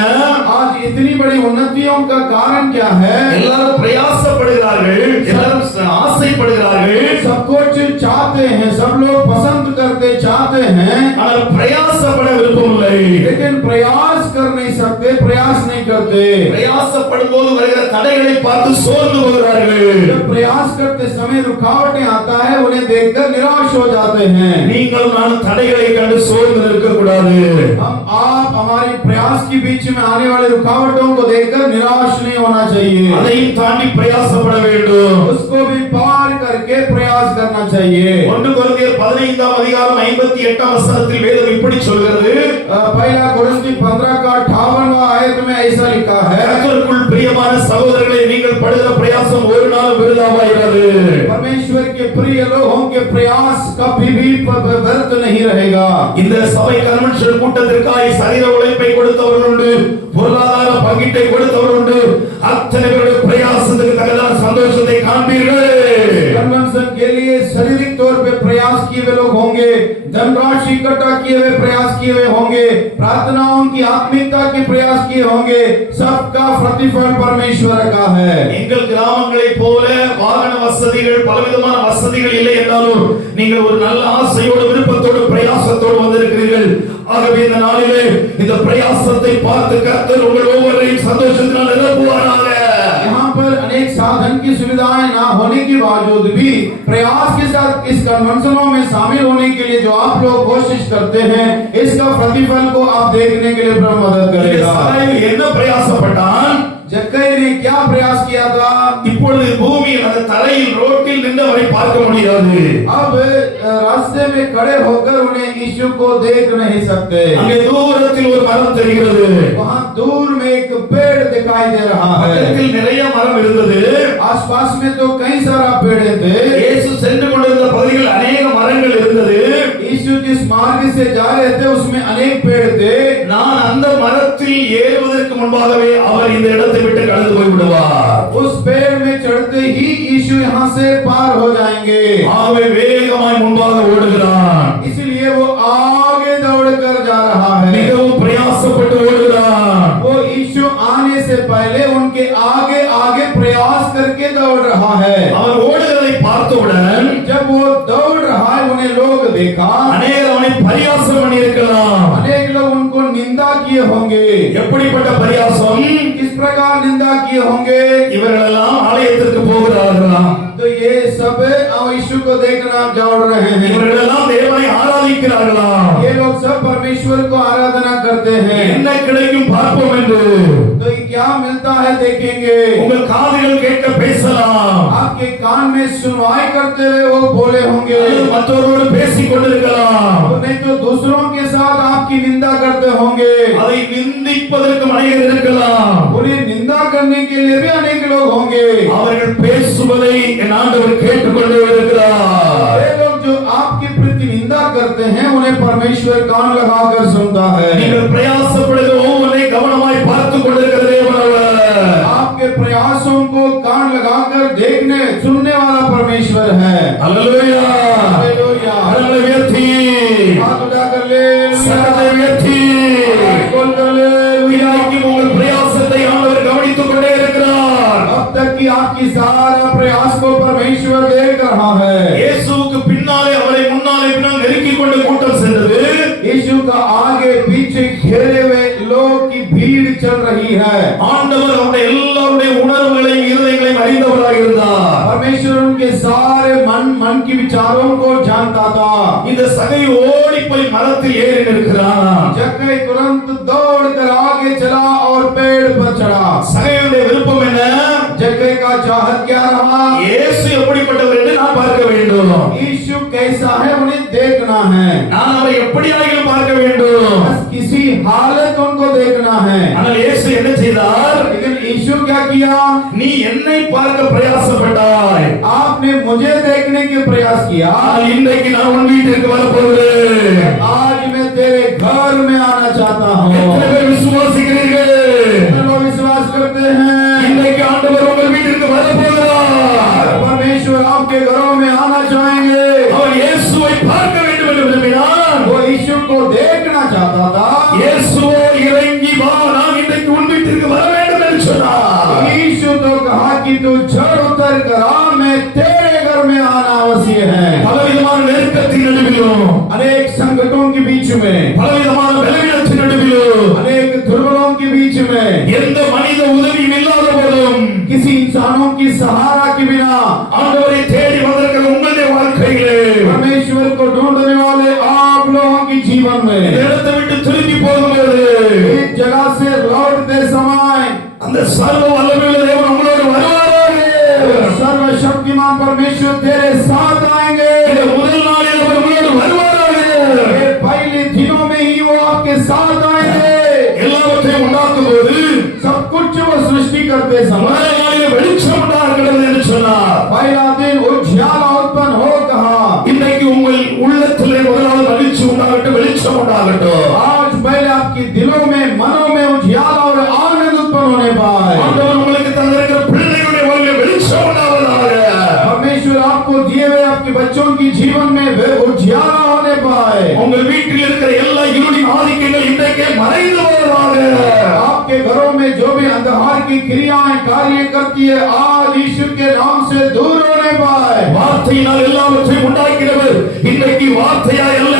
आज इतनी बड़ी उन्नतियों का कारण क्या है? எல்லாரும் பிரயாசப்படுகிறார்கள், எல்லாரும் ஆசைப்படுகிறார்கள், सब कुछ चाहते हैं, सब लोग पसंद करते चाहते हैं, ஆனால் பிரயாசப்பட விருப்பம் இல்லை. लेकिन प्रयास कर नहीं सकते, प्रयास नहीं करते. பிரயாசப்படும் போது வருகிற தடைகளை பார்த்து சோர்ந்து போகிறார்கள். जब प्रयास करते समय रुकावटें आता है उन्हें देखकर निराश हो जाते हैं. நீங்கள் நான் தடைகளை கண்டு சோர்ந்து நிற்க கூடாது. हम आप हमारी प्रयास के बीच में आने वाले रुकावटों को देखकर निराश नहीं होना चाहिए. அதையும் தாண்டி பிரயாசப்பட வேண்டும். उसको भी पार करके प्रयास करना चाहिए. 1 கொரிந்தியர் 15ஆம் அதிகாரம் 58ஆம் வசனத்தில் வேதம் இப்படி சொல்கிறது. पहला कोरिन्थी 15 का 58वां आयत में ऐसा लिखा है, கர்த்தருக்குள் பிரியமான சகோதரர்களே, நீங்கள் படுகிற பிரயாசம் ஒரு நாள் விருதாவாயிராது. परमेश्वर के प्रिय लोगों के प्रयास कभी भी व्यर्थ नहीं रहेगा. இந்த சபை கன்வென்ஷன் கூட்டத்திற்காய் சரீர உழைப்பை கொடுத்தவர்கள் உண்டு, பொருளாதார பங்கீட்டை கொடுத்தவர்கள் உண்டு. அத்தனை பேருடைய பிரயாசத்துக்கு தகுந்த சந்தோஷத்தை காண்பீர்கள். कन्वेंशन के लिए शारीरिक तौर पे प्रयास किए हुए लोग होंगे, धनराशि इकट्ठा किए हुए प्रयास किए हुए होंगे, प्रार्थनाओं की आत्मिकता के प्रयास किए होंगे. सबका प्रतिफल परमेश्वर का है. எங்கள் கிராமங்களைப் போல வாகன வசதிகள், பலவிதமான வசதிகள் இல்லை என்றாலும் நீங்கள் ஒரு நல்ல ஆசையோடு, விருப்பத்தோடு, பிரயாசத்தோடு வந்திருக்கிறீர்கள். ஆகவே இந்த நாளிலே இந்த பிரயாசத்தை பார்த்து கர்த்தர் உங்கள் ஒவ்வொருவரையும் சந்தோஷத்தினால் நிரப்புவாராக. यहाँ पर अनेक साधन की सुविधाएं ना होने के बावजूद भी प्रयास के साथ इस कन्वेंशनों में शामिल होने के लिए जो आप लोग कोशिश करते हैं, इसका प्रतिफल को आप देखने के लिए प्रभु मदद करेगा. என்ன பிரயாசப்பட்டான்? जक्कई ने क्या प्रयास किया था? இப்பொழுது பூமியில் அந்த தரையில் ரோட்டில் நின்றவரை பார்க்க முடியாது. अब रास्ते में खड़े होकर उन्हें यीशु को देख नहीं सकते. அங்கே தூரத்தில் ஒரு மரம் தெரிகிறது. वहाँ दूर में एक पेड़ दिखाई दे रहा है. பக்கத்தில் நிறைய மரம் இருந்தது. आसपास में तो कई सारा पेड़ थे. இயேசு சென்று கொண்டிருந்த பகுதியில் अनेक மரங்கள் இருந்தது. यीशु जिस मार्ग से जा रहे थे उसमें अनेक पेड़ थे. நான் அந்த மரத்தில் ஏறுவதற்கு முன்பாகவே அவர் இந்த இடத்தை விட்டு கடந்து போய் விடுவார். उस पेड़ में चढ़ते ही यीशु यहाँ से पार हो जाएंगे. ஆகவே வேகமாய் முன்பாக ஓடுகிறான். इसलिए वो आगे दौड़कर जा रहा है. மிகவும் பிரயாசப்பட்டு ஓடுகிறான். वो यीशु आने से पहले उनके आगे आगे प्रयास करके दौड़ रहा है. அவன் ஓடுகிறதை பார்த்தவுடன் जब वो दौड़ रहा है उन्हें लोग देखा. அநேகர் அவனை பரியாசம் பண்ணியிருக்கலாம். अनेक लोग उनको निंदा किए होंगे. எப்படிப்பட்ட பரியாசம்? किस प्रकार निंदा किए होंगे? இவர்களெல்லாம் ஆலயத்திற்கு போகிறார்களாம். तो ये सब यीशु को देखना दौड़ रहे हैं. இவர்களெல்லாம் தேவனை ஆராதிக்கிறார்களாம். ये लोग सब परमेश्वर को आराधना करते हैं. என்ன கிடைக்கும் பார்ப்போம் என்று. तो ये क्या मिलता है देखेंगे. உங்கள் காதுகள் கேட்க பேசலாம். आपके कान में सुनवाई करते हुए वो बोले होंगे. மற்றவரோடு பேசிக் கொண்டிருக்கலாம். तो नहीं तो दूसरों के साथ आपकी निंदा करते होंगे. அதை நிந்திப்பதற்கு அநேகர் இருக்கலாம். उन्हें निंदा करने के लिए भी अनेक लोग होंगे. அவர்கள் பேசுவதை என் ஆண்டவர் கேட்டுக்கொண்டே இருக்கிறார். वे लोग जो आपके प्रति निंदा करते हैं उन्हें परमेश्वर कान लगाकर सुनता है। நீங்கள் பிரயாசப்படுகிற ஒவ்வொன்றை கவனமாய் பார்த்து கொண்டிருக்கிற தேவன் அவர். आपके प्रयासों को कान लगाकर देखने सुनने वाला परमेश्वर है। அல்லேலூயா. हालेलुया। கரங்களை உயர்த்தி हाथ उठाकर ले சத்தத்தை உயர்த்தி बोलकर ले। இன்னைக்கு உங்கள் பிரயாசத்தை ஆண்டவர் கவனித்துக் கொண்டே இருக்கிறார். अब तक की आपकी सारा प्रयास को परमेश्वर देख रहा है। இயேசுவுக்கு பின்னாலே அவரை முன்னாலே பின்னால் நெருக்கிக் கொண்டு கூட்டம் சென்றது. यीशु का आगे पीछे घेरे हुए लोग की भीड़ चल रही है। ஆண்டவர் அவருடைய எல்லாருடைய உணர்வுகளையும் இருதயங்களையும் அறிந்தவராக இருந்தார். परमेश्वर उनके सारे मन की विचारों को जानता था। இந்த சகை ஓடி போய் மரத்தில் ஏறி நிற்கிறான். जक्कई तुरंत दौड़कर आगे चला और पेड़ पर चढ़ा। சகையுடைய விருப்பம் என்ன? जक्कई का चाहत क्या रहा? இயேசு எப்படிப்பட்டவர் என்று நான் பார்க்க வேண்டும். यीशु कैसा है उन्हें देखना है। நான் அவரை எப்படியாகிலும் பார்க்க வேண்டும். बस किसी हालत उनको देखना है। ஆனால் இயேசு என்ன செய்தார்? लेकिन यीशु क्या किया? நீ என்னை பார்க்க பிரயாசப்பட்டாய். आपने मुझे देखने के प्रयास किया। ஆனால் இன்றைக்கு நான் உன் வீட்டிற்கு வரப்போகிறேன். आज मैं तेरे घर में आना चाहता हूँ। எத்தனை பேர் விசுவாசிக்கிறீர்கள்? कितने लोग विश्वास करते हैं? இன்றைக்கு ஆண்டவர் உங்கள் வீட்டிற்கு வரப்போகிறார். परमेश्वर आपके घरों में आना चाहेंगे। அவர் இயேசுவை பார்க்க வேண்டும் என்று விரும்பினார். वो यीशु को देखना चाहता था। இயேசுவோ இறங்கி வா, நான் இன்றைக்கு உன் வீட்டிற்கு வர வேண்டும் என்று சொன்னார். यीशु तो कहा कि तू झड़ उतर कर आ, मैं तेरे घर में आना अवश्य है। பலவிதமான நெருக்கத்தின் நடுவிலும், अनेक संकटों के बीच में, பலவிதமான பலவீனத்தின் நடுவிலும், अनेक दुर्बलों के बीच में, எந்த மனித உதவியும் இல்லாத போதும் किसी इंसानों की सहारा के बिना ஆண்டவரை தேடி வந்திருக்கிற உங்களுடைய வாழ்க்கையிலே परमेश्वर को ढूंढने वाले आप लोगों की जीवन இந்த में இடத்தை விட்டு திரும்பி போகும்போது इस जगह से लौटते समय அந்த சர்வ வல்லமையுள்ள தேவன் உங்களோடு வருவாராக. सर्वशक्तिमान परमेश्वर तेरे साथ आएंगे। இந்த முதல் நாளில் அவர் உங்களோடு வருவாராக. ये पहले दिनों में ही वो आपके साथ आएंगे। எல்லாவற்றையும் உண்டாக்கும் போது सब कुछ वो सृष्टि करते समय முதல் நாளில் வெளிச்சம் உண்டாகிறது என்று சொன்னார். पहला दिन उजियाला उत्पन्न हो कहा। இன்றைக்கு உங்கள் உள்ளத்திலே முதலாவது வெளிச்சம் உண்டாகட்டும், வெளிச்சம் உண்டாகட்டும். आज पहले आपके दिलों में मनों में उजियाला और आनंद उत्पन्न होने पाए। ஆண்டவர் உங்களுக்கு தந்திருக்கிற பிள்ளைகளுடைய வாழ்வில் வெளிச்சம் உண்டாவதாக. परमेश्वर आपको दिए हुए आपके बच्चों की जीवन में वे उजियाला होने पाए। உங்கள் வீட்டில் இருக்கிற எல்லா இருளின் ஆதிக்கங்கள் இன்றைக்கே மறைந்து போவதாக. आपके घरों में जो भी अंधकार की क्रियाएं कार्य करती है आज यीशु के नाम से दूर होने पाए। வார்த்தையினால் எல்லாவற்றையும் உண்டாக்கிறவர் இன்றைக்கு வார்த்தையாய் அல்ல,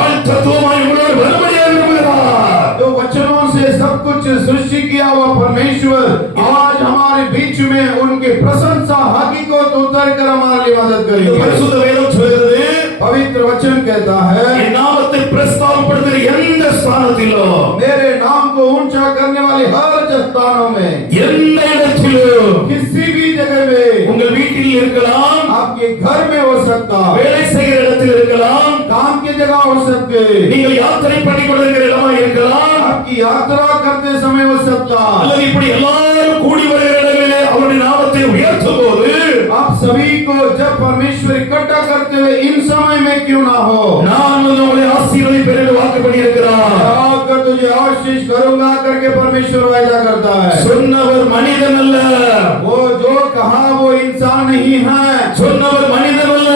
ஆள் தத்துவமாய் உங்களோடு வரும்படியாக விரும்புகிறார். तो वचनों से सब कुछ सृष्टि किया हुआ परमेश्वर आज हमारे बीच में उनकी प्रशंसा हकीकत उतर कर हमारे लिए मदद இந்த करेगी। பரிசுத்த வேதம் சொல்கிறது, पवित्र वचन कहता है என் நாமத்தை பிரஸ்தாபப்படுத்துகிற எந்த ஸ்தானத்திலும், मेरे नाम को ऊंचा करने वाले हर स्थानों में எந்த இடத்திலும், किसी भी जगह में உங்கள் வீட்டில் இருக்கலாம், आपके घर में हो सकता, வேலை செய்கிற இடத்தில் இருக்கலாம், काम की जगह हो सकते, நீங்கள் யாத்திரை பண்ணி கொண்டிருக்கிற இடமா இருக்கலாம், आपकी यात्रा करते समय हो सकता, அல்லது இப்படி எல்லாரும் கூடி வருகிற இடங்களிலே அவருடைய நாமத்தை உயர்த்தும் போது आप सभी को जब परमेश्वर इकट्ठा करते हुए इन समय में क्यों ना हो, நான் வந்து உங்களை ஆசீர்வதிப்பேன் என்று வாக்கு பண்ணியிருக்கிறார். आकर तुझे आशीष करूंगा करके परमेश्वर वायदा करता है। சொன்னவர் மனிதன் அல்ல, वो जो कहा वो इंसान नहीं है, சொன்னவர் மனிதன் அல்ல,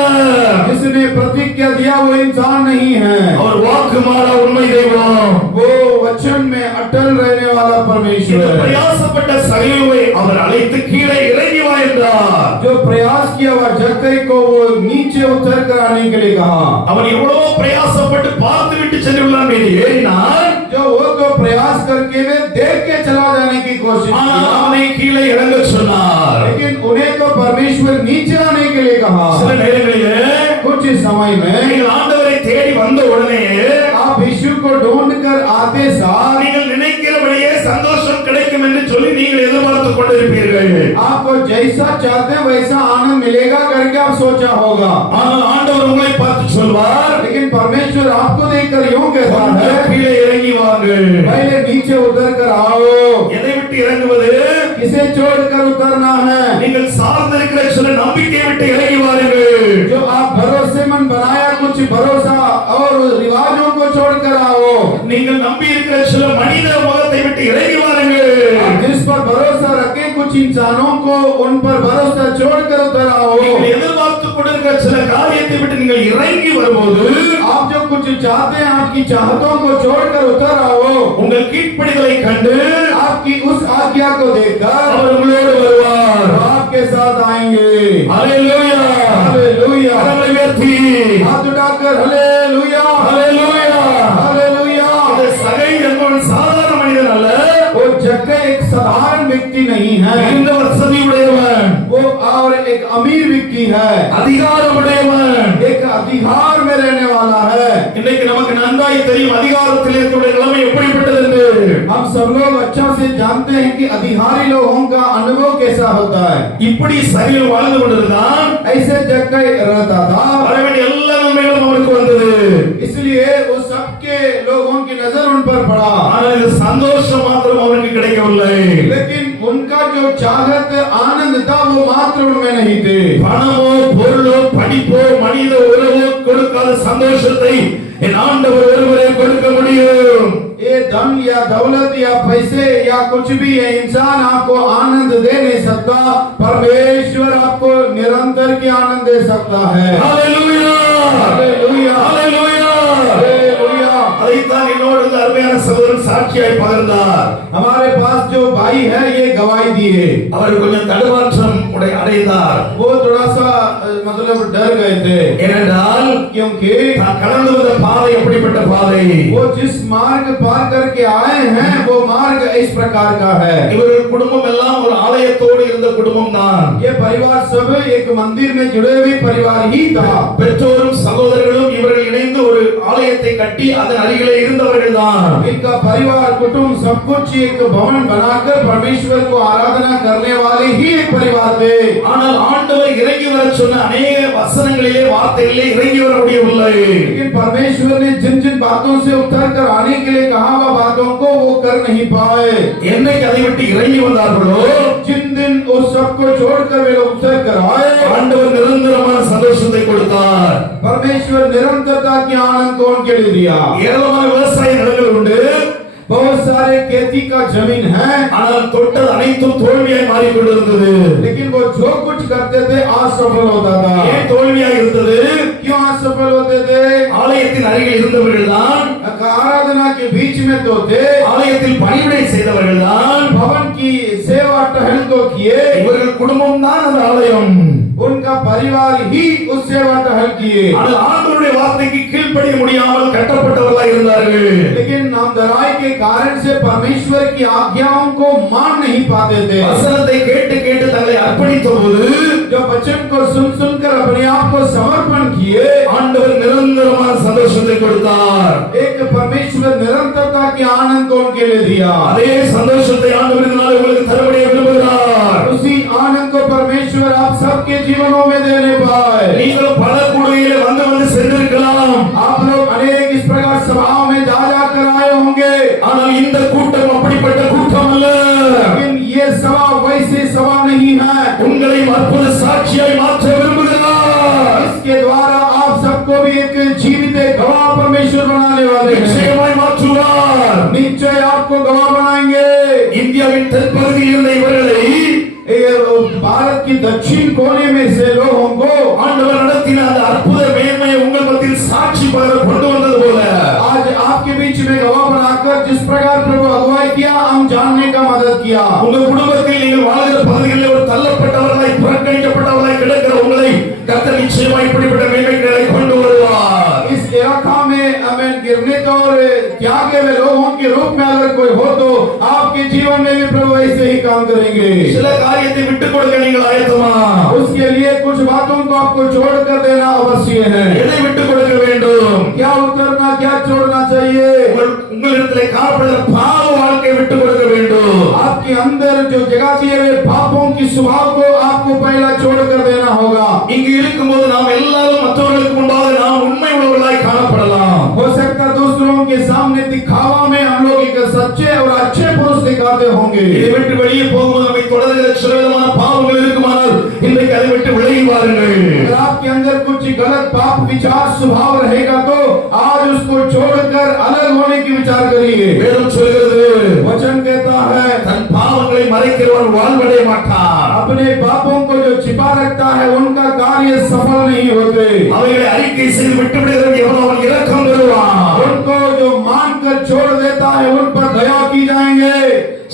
जिसने प्रतिज्ञा दिया वो इंसान नहीं है, அவர் வாக்கு மாறா உண்மை தெய்வம். वो वचन में अटल रहने वाला இந்த परमेश्वर है। பிரயாசப்பட்ட சகையுவை அவர் அழைத்து கீழே இறங்கி வா என்றார். जो प्रयास किया हुआ जक्कई को वो नीचे उतर कर आने के लिए कहा। அவன் எவ்வளவோ பிரயாசப்பட்டு பார்த்து விட்டு சென்றுள்ளான் என்று ஏறினான். जो वो तो प्रयास करके वे देख के चला जाने की कोशिश ஆனால் की, அவனை கீழே இறங்க சொன்னார். लेकिन उन्हें तो परमेश्वर नीचे आने के लिए कहा। சில நேரங்களிலே कुछ समय में நீங்கள் ஆண்டவரை தேடி வந்த உடனே आप यीशु को ढूंढ कर आते साथ நீங்கள் நினைக்கிறபடியே சந்தோஷம் கிடைக்கும் என்று சொல்லி நீங்கள் எதிர்பார்த்துக் கொண்டிருப்பீர்கள். आपको जैसा चाहते हैं वैसा आनंद मिलेगा करके आप सोचा होगा, ஆனால் ஆண்டவர் உங்களை பார்த்து சொல்வார், लेकिन परमेश्वर आपको देखकर यूं कहता है கீழே இறங்கி வாங்கள். पहले नीचे उतर कर आओ। எதை விட்டு இறங்குவது? किसे छोड़कर उतरना है? நீங்கள் சார்ந்திருக்கிற சில நம்பிக்கை விட்டு இறங்கி வாருங்கள். जो आप भरोसेमंद बनाया कुछ भरोसा और रिवाजों को छोड़कर उतर आओ। நீங்கள் எதிர்பார்த்துக் கொண்டிருக்கிற சில காரியத்தை விட்டு நீங்கள் இறங்கி வரும்போது आप जो कुछ चाहते हैं आपकी चाहतों को छोड़कर उतर आओ। உங்கள் கீழ்ப்படிதலை கண்டு आपकी उस आज्ञा को देखकर அவர் உங்களோடு வருவார். वो आपके साथ आएंगे। ஹalleluya हालेलुया। கரங்களை உயர்த்தி हाथ उठाकर हालेलुया ஹalleluya. हालेलुया। இந்த சகை என்பவன் சாதாரண மனிதன் அல்ல. वो जक्कई एक साधारण व्यक्ति नहीं है, இந்த வசதி உடையவன், वो और एक अमीर व्यक्ति है, அதிகாரம் உடையவன். एक अधिकार में रहने वाला है। இன்னைக்கு நமக்கு நன்றாய் தெரியும் அதிகாரத்தில் இருக்கக்கூடிய நிலைமை எப்படிப்பட்டது என்று. हम सब लोग अच्छा से जानते हैं कि अधिकारी लोगों का अनुभव कैसा होता है। இப்படி சகையில் வாழ்ந்து கொண்டிருந்தான். ऐसे जक्कई रहता था, வர வேண்டிய எல்லா நன்மைகளும் அவனுக்கு வந்தது. इसलिए वो सबके लोगों की नजर उन पर पड़ा, ஆனால் இந்த சந்தோஷம் மாத்திரம் அவனுக்கு கிடைக்கவில்லை. लेकिन उनका जो चाहत आनंद था वो मात्र उनमें नहीं थे। பணமோ பொருளோ படிப்போ மனித உறவோ கொடுக்காத சந்தோஷத்தை என் ஆண்டவர் ஒருவரே கொடுக்க முடியும். ये धन या दौलत या पैसे या कुछ भी है, इंसान आपको आनंद दे नहीं सकता, परमेश्वर आपको निरंतर की आनंद दे सकता है। ஹalleluya हालेलुया ஹalleluya. हालेलुया। அதைத்தான் என்னோடு இந்த அருமையான சகோதரன் சாட்சியாய் பகிர்ந்தார். हमारे पास जो भाई है ये गवाही दिए, அவர் கொஞ்சம் தடுமாற்றம் அடைந்தார். वो थोड़ा सा मतलब डर गए थे, ஏனென்றால் क्योंकि தான் கடந்து வந்த பாதை எப்படிப்பட்ட பாதை. वो जिस मार्ग पार करके आए हैं वो मार्ग इस प्रकार का है। இவர்கள் குடும்பம் எல்லாம் ஒரு ஆலயத்தோடு இருந்த குடும்பம் தான். ये परिवार सब एक मंदिर में जुड़े हुए परिवार ही था। பெற்றோரும் சகோதரர்களும் இவர்கள் இணைந்து ஒரு ஆலயத்தை கட்டி அதன் அருகிலே இருந்தவர்கள் தான். इनका परिवार कुटुंब सब कुछ एक भवन बनाकर परमेश्वर को आराधना करने वाले ही एक परिवार थे। ஆனால் ஆண்டவர் இறங்கி வர சொன்ன अनेक வசனங்களிலே வார்த்தைகளிலே இறங்கி வர முடியவில்லை. लेकिन परमेश्वर ने जिन जिन बातों से उतर कर आने के लिए कहा वह बातों को वो कर नहीं पाए। என்னைக்கு அதை விட்டு இறங்கி வந்தார்களோ जिन दिन उस सब को छोड़कर वे लोग उतर कर आए, ஆண்டவர் நிரந்தரமான சந்தோஷத்தை கொடுத்தார். परमेश्वर निरंतरता की आनंद को उनके लिए दिया। ஏராளமான விவசாய நிலங்கள் உண்டு, बहुत सारे खेती का जमीन है, ஆனால் தொட்டது அனைத்தும் தோல்வியாய் மாறிக்கொண்டிருந்தது. लेकिन वो जो कुछ करते थे असफल होता था। ஏன் தோல்வியாய் இருந்தது? क्यों असफल होते थे? ஆலயத்தின் அருகில் இருந்தவர்கள் தான், आराधना के बीच में तो थे, ஆலயத்தில் பணிவிடை செய்தவர்கள் தான், भवन की सेवा टहल तो किए, இவர்கள் குடும்பம் தான் அந்த ஆலயம். उनका परिवार ही उस सेवा टहल किए, ஆனால் ஆண்டவருடைய வார்த்தைக்கு கீழ்ப்படிய முடியாமல் கட்டப்பட்டவர்களாய் இருந்தார்கள். लेकिन नामधराई के कारण से परमेश्वर की आज्ञाओं को मान नहीं पाते थे। வசனத்தை கேட்டு கேட்டு தங்களை அர்ப்பணித்த போது जो वचन को सुन सुनकर अपने आप को समर्पण किए, ஆண்டவர் நிரந்தரமான சந்தோஷத்தை கொடுத்தார். एक परमेश्वर निरंतरता के आनंद को उनके लिए दिया। அதே சந்தோஷத்தை ஆண்டவர் இதனால உங்களுக்கு தரக்கூடிய விரும்புகிறார். उसी आनंद को परमेश्वर आप सबके जीवनों में देने पाए। நீங்கள் பல கூடுகையிலே வந்து வந்து சென்றிருக்கலாம், आप लोग अनेक इस प्रकार सभाओं में जा जाकर आए होंगे, ஆனால் இந்த கூட்டம் அப்படிப்பட்ட கூட்டம் அல்ல. लेकिन ये सभा वैसी सभा नहीं है। உங்களை அற்புத சாட்சியாய் மாற்ற விரும்புகிறார். इसके द्वारा आप सबको भी एक जीवित गवाह परमेश्वर बनाने वाले हैं। நிச்சயமாய் மாற்றுவார். निश्चय आपको गवाह बनाएंगे। இந்தியாவின் தென்பகுதியில் இருந்த இவர்களை भारत की दक्षिण कोने में से लोगों को ஆண்டவர் நடத்தின அந்த அற்புத மேன்மையை உங்கள் மத்தியில் சாட்சி பகர கொண்டு வந்தது போல आज आपके बीच में गवाह बनाकर जिस प्रकार प्रभु अगुवाई किया, हम जानने का मदद किया। உங்கள் குடும்பத்தில் நீங்கள் வாழ்கிற பகுதிகளில் ஒரு தள்ளப்பட்டவர்களாய் புறக்கணிக்கப்பட்டவர்களாய் கிடக்கிற உங்களை கர்த்தர் நிச்சயமாய் இப்படிப்பட்ட மேன்மைகளை கொண்டு வருவார். इस इलाका में हमें गिरने और त्यागे हुए लोगों के रूप में अगर कोई हो तो आपके जीवन में भी प्रभु ऐसे ही काम करेंगे। சில காரியத்தை விட்டுக் கொடுக்க நீங்கள் ஆயத்தமா? उसके लिए कुछ बातों को आपको छोड़ कर देना अवश्य है। எதை விட்டுக் கொடுக்க வேண்டும்? क्या उतरना, क्या छोड़ना चाहिए? உங்களிடத்திலே காணப்படுகிற பாவ வாழ்க்கையை விட்டுக் கொடுக்க வேண்டும். आपके अंदर जो जगह दिए हुए पापों की स्वभाव को आपको पहला छोड़ कर देना होगा। இங்கு இருக்கும்போது நாம் எல்லாரும் மற்றவர்களுக்கு முன்பாக நாம் உண்மை உள்ளவர்களாய் காணப்படலாம். हो सकता है दूसरों के सामने दिखावा में हम लोग एक सच्चे और अच्छे पुरुष दिखाते होंगे। இதை விட்டு வெளியே போகும்போது நம்மை தொடர்கிற சில விதமான பாவங்கள் இருக்குமானால் இன்றைக்கு அதை விட்டு விலகி வாருங்கள். अगर आपके अंदर कुछ गलत पाप विचार स्वभाव रहेगा तो आज उसको छोड़कर अलग होने की विचार करिए। வேதம் சொல்கிறது, वचन कहता है தன் பாவங்களை மறைக்கிறவன் வாழ்வடைய மாட்டான். अपने पापों को जो छिपा रखता है उनका कार्य सफल नहीं होते. அவைகளை அறிக்கை செய்து விட்டுவிடுகிறவன் எவனோ அவன் இரக்கம் பெறுவான். उनको जो मानकर छोड़ देता है उन पर दया की जाएंगे.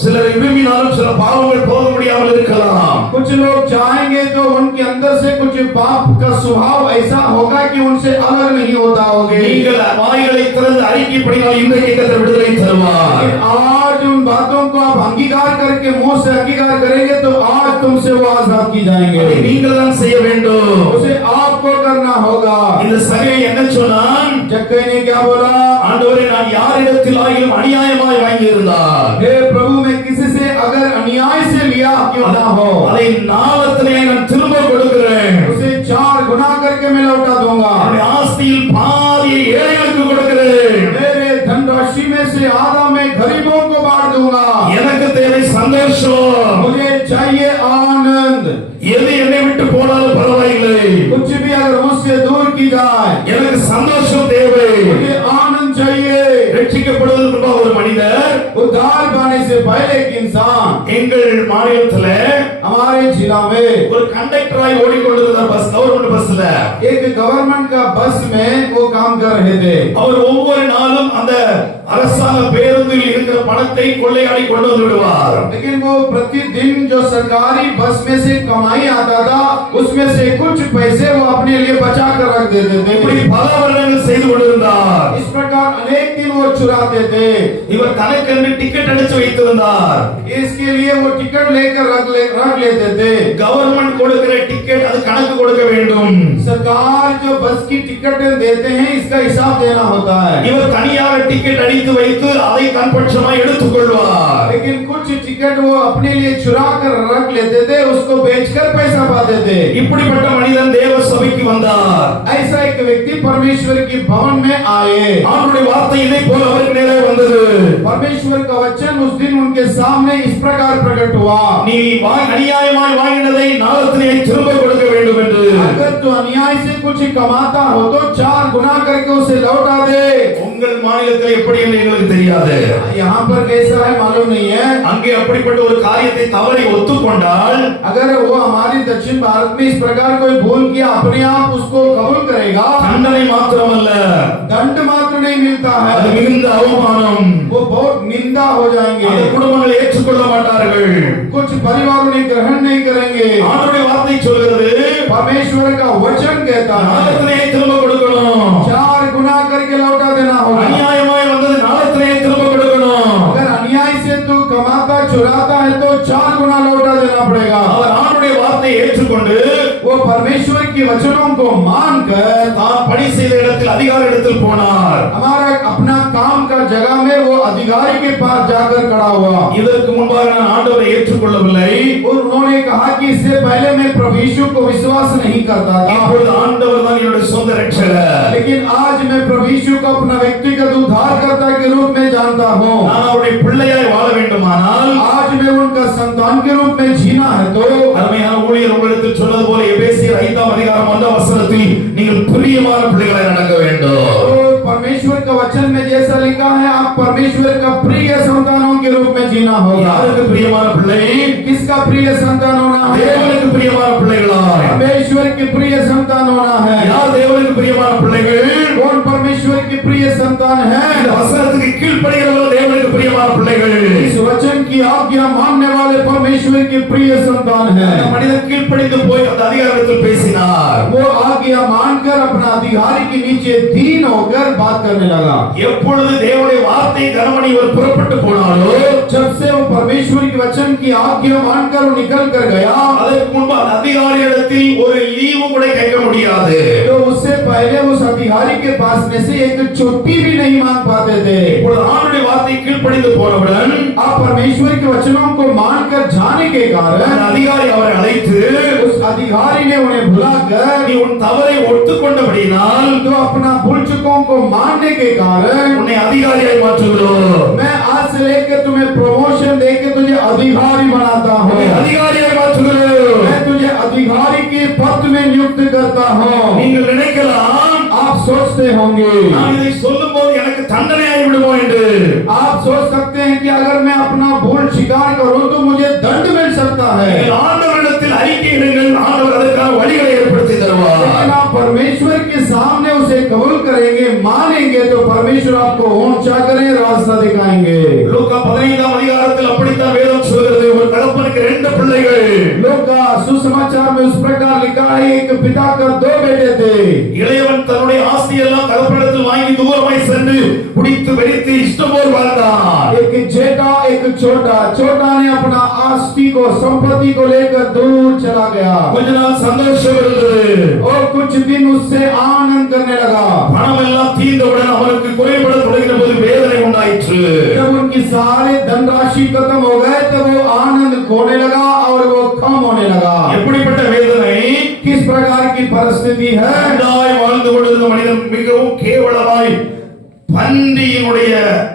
சிலரை விரும்பினாலும் சில பாவங்கள் போக முடியாமல் இருக்கலாம். कुछ लोग चाहेंगे तो उनके अंदर से कुछ पाप का स्वभाव ऐसा होगा कि उनसे अलग नहीं होता होगे. நீங்கள் வாய்களை திறந்து அறிக்கைப்படினால் இன்றைக்கு கர்த்தர் விடுதலை தருவார். आज उन बातों को आप अंगीकार करके मुंह से अंगीकार करेंगे तो आज तुमसे वो आजाद की जाएंगे. நீங்கள் தான் செய்ய வேண்டும். उसे आपको करना होगा. இந்த சகை என்ன சொன்னான்? जक्कई ने क्या बोला? ஆண்டவரே, நான் யாரிடத்தில் ஆகிலும் அநியாயமாய் வாங்கி இருந்தால், हे प्रभु, मैं किसी से अगर अन्याय से लिया क्यों ना हो, அதை நாளத்திலே நான் திரும்ப கொடுக்கிறேன். उसे 4 गुना करके मैं लौटा दूंगा. என்னுடைய ஆஸ்தியில் பாதியை ஏழைகளுக்கு கொடுக்கிறேன். मेरे धनराशि में से आधा मैं गरीबों को बांट दूंगा. எனக்கு தேவை சந்தோஷம். मुझे चाहिए आनंद. எது என்னை விட்டு போனாலும் பரவாயில்லை, कुछ भी अगर मुझसे दूर की जाए, எனக்கு சந்தோஷம் தேவை. मुझे आनंद चाहिए. ரட்சிக்கப்படுவதற்கு முன்பாக ஒரு மனிதர் उद्धार पाने से पहले एक इंसान எங்கள் மாநிலத்துல हमारे जिला में ஒரு கண்டக்டராய் ஓடிக்கொண்டிருந்தார். பஸ், கவர்மெண்ட் பஸ்ல एक गवर्नमेंट का बस में वो काम कर रहे थे. அவர் ஒவ்வொரு நாளும் அந்த அரசாங்க பேருந்தில் இருக்கிற பணத்தை கொள்ளையாடி கொண்டு வந்து விடுவார். लेकिन वो प्रतिदिन जो सरकारी बस में से कमाई आता था उसमें से कुछ पैसे वो अपने लिए बचा कर रख देते இப்படி थे. பல வருடங்கள் செய்து கொண்டிருந்தார். इस प्रकार अनेक दिन वो चुराते थे. இவர் தனக்கென்று டிக்கெட் அடிச்சு வைத்திருந்தார். इसके लिए वो टिकट लेकर रख लेते थे. கவர்மெண்ட் கொடுக்கிற டிக்கெட் அது கணக்கு கொடுக்க வேண்டும். सरकार जो बस की टिकट देते हैं इसका हिसाब देना होता है. இவர் தனியாக டிக்கெட் அடித்து வைத்து அதை தன்பட்சமாய் எடுத்துக்கொள்வார். लेकिन कुछ टिकट वो अपने लिए चुरा कर रख लेते थे, उसको बेचकर पैसा पाते थे. இப்படிப்பட்ட மனிதன் தேவ சபைக்கு வந்தார். ऐसा एक व्यक्ति परमेश्वर की भवन में आए. ஆண்டவருடைய வார்த்தை இதை போல அவருக்கு நேரே வந்தது. परमेश्वर का वचन उस दिन उनके सामने इस प्रकार प्रकट हुआ. நீ அநியாயமாய் வாங்கினதை நாளத்திலே திரும்ப கொடுக்க வேண்டும் என்று. अगर तू अन्याय से कुछ कमाता हो तो 4 गुना करके उसे लौटा दे. உங்கள் மாநிலத்தில் எப்படி என்று எங்களுக்கு தெரியாது. यहाँ पर कैसा है मालूम नहीं है. அங்கே அப்படிப்பட்ட ஒரு காரியத்தை தவறி ஒத்துக்கொண்டால், अगर वो हमारी दक्षिण भारत में इस प्रकार कोई भूल किया अपने आप उसको कबूल करेगा, தண்டனை மாத்திரமல்ல, दंड मात्र नहीं मिलता அது है, மிகுந்த அவமானம். वो बहुत निंदा हो जाएंगे. அந்த குடும்பங்களை ஏற்றுக்கொள்ள மாட்டார்கள். कुछ परिवार उन्हें ग्रहण नहीं करेंगे. ஆண்டவருடைய வார்த்தை சொல்கிறது, परमेश्वर का वचन कहता है நாளத்திலே திரும்ப கொடுக்கணும். 4 गुना करके लौटा देना होगा. அநியாயமாய் வந்தது நாளத்திலே திரும்ப கொடுக்கணும். अगर अन्याय से तू कमाता चुराता है तो 4 गुना लौटा देना पड़ेगा. அவர் ஆண்டவருடைய வார்த்தையை ஏற்றுக்கொண்டு वो परमेश्वर के वचनों को मानकर தான் பணி செய்த இடத்தில் அதிகார இடத்தில் போனார். हमारा अपना काम का जगह में वो अधिकारी के पास जाकर खड़ा हुआ. இதற்கு मुंபாக நான் ஆண்டவரை ஏற்றுக்கொள்ளவில்லை. और उन्होंने कहा कि इससे पहले मैं प्रभु यीशु को विश्वास नहीं करता था, இப்பொழுது ஆண்டவர் தான் என்னுடைய சொந்த ரட்சகர். लेकिन आज मैं प्रभु यीशु को अपना व्यक्तिगत उद्धारकर्ता के रूप में जानता हूँ. நான் அவருடைய பிள்ளையாய் வாழ வேண்டுமானால், आज मैं उनका संतान के रूप में जीना है तो அருமையான ஊழியர் உங்களிடத்தில் சொன்னது போல எபேசியர் 5ஆம் அதிகாரம் 1ஆம் வசனத்தில் நீங்கள் பிரியமான பிள்ளைகளாய் நடக்க வேண்டும். तो परमेश्वर का वचन में जैसा लिखा है आप परमेश्वर का प्रिय संतानों के रूप में जीना होगा. யாருக்கு பிரியமான பிள்ளை? किसका प्रिय संतान होना है? தேவனுக்கு பிரியமான பிள்ளைகளாய். परमेश्वर के प्रिय संतान होना है. யார் தேவனுக்கு பிரியமான பிள்ளைகள்? कौन परमेश्वर के प्रिय संतान இந்த है? வசனத்துக்கு கீழ்ப்படிகிறவர்கள் தேவனுக்கு பிரியமான பிள்ளைகள். इस वचन की आज्ञा मानने वाले परमेश्वर के प्रिय संतान அந்த है. மனிதன் கீழ்ப்படிந்து போய் அந்த அதிகாரத்தில் பேசினார். वो आज्ञा मानकर अपना अधिकारी के नीचे दीन होकर बात करने लगा. எப்பொழுது தேவனுடைய வார்த்தை கனமணி ஒரு புறப்பட்டு போனாலோ, जब से वो परमेश्वर के वचन की आज्ञा मानकर वो निकल कर गया, அதற்கு முன்பு அந்த அதிகாரியிடத்தில் ஒரு லீவு கூட கேட்க முடியாது. तो उससे पहले उस अधिकारी के पास में से एक छुट्टी भी नहीं मांग पाते थे. இப்பொழுது ஆண்டவருடைய வார்த்தை கீழ்ப்படிந்து போனவுடன் आप परमेश्वर के वचनों को मानकर जाने के அந்த कारण அதிகாரி அவரை அழைத்து, उस अधिकारी ने उन्हें बुलाकर நீ உன் தவறை ஒத்துக்கொண்டபடியினால் तो अपना भूल चुकों को मानने के कारण உன்னை அதிகாரியாய் மாற்றுகிறோம். मैं आज से लेकर तुम्हें प्रमोशन देकर तुझे अधिकारी बनाता हूँ. உன்னை அதிகாரியாய் மாற்றுகிறோம். मैं तुझे अधिकारी के पद में नियुक्त करता हूँ. நீங்கள் நினைக்கலாம், आप सोचते होंगे, நான் இதை சொல்லும்போது எனக்கு தண்டனை ஆகிவிடுமோ என்று. आप सोच सकते हैं कि अगर मैं अपना भूल स्वीकार करूं तो मुझे दंड मानेंगे तो परमेश्वर आपको ऊंचा करें, रास्ता दिखाएंगे। லூக்கா 15ஆம் அதிகாரத்தில் அப்படித்தான் வேதம் சொல்கிறது. ஒரு தகப்பனுக்கு 2 பிள்ளைகள். लोग का सुसमाचार में उस प्रकार लिखा है, एक पिता का 2 बेटे थे। இளையவன் தன்னுடைய ஆஸ்தி எல்லாம் தகப்பனிடத்தில் வாங்கி தூரமாய் சென்று குடித்து வெறித்து இஷ்டம் போல் வாழ்ந்தான். एक जेठा एक छोटा। छोटा ने अपना आस्ती को, संपत्ति को लेकर दूर चला गया கொஞ்ச நாள் சந்தோஷம் இருந்தது. और कुछ दिन उससे आनंद करने लगा। பணம் எல்லாம் தீர்ந்தவுடன் அவனுக்கு குறைபட தொடங்கின போது வேதனை உண்டாயிற்று. जब उनकी सारे धनराशि खत्म हो गए तो वो आनंद खोने लगा और वो कम होने लगा। எப்படிப்பட்ட வேதனை, किस प्रकार की परिस्थिति है? அண்டாய் வாழ்ந்து கொண்டிருந்த மனிதன் மிகவும் கேவலமாய் பன்றியினுடைய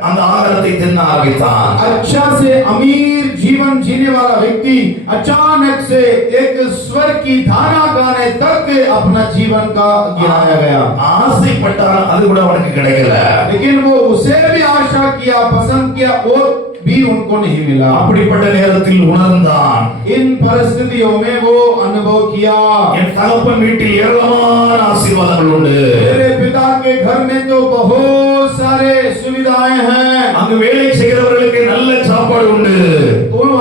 அந்த ஆகாரத்தை தின்ன ஆரம்பித்தான். अच्छा से अमीर जीवन जीने वाला व्यक्ति अचानक से एक स्वर की धारा गाने तक अपना जीवन का गिराया गया। ஆசைப்பட்டான், அது கூட அவனுக்கு கிடைக்கல. लेकिन वो उसे भी आशा किया, पसंद किया, वो भी उनको नहीं मिला। அப்படிப்பட்ட நேரத்தில் உணர்ந்தான். इन परिस्थितियों में वो अनुभव किया, என் தகப்பன் வீட்டில் ஏராளமான ஆசீர்வாதங்கள் உண்டு. मेरे पिता के घर में तो बहुत सारे सुविधाएं हैं। அங்கு வேலை செய்கிறவர்களுக்கு நல்ல சாப்பாடு உண்டு.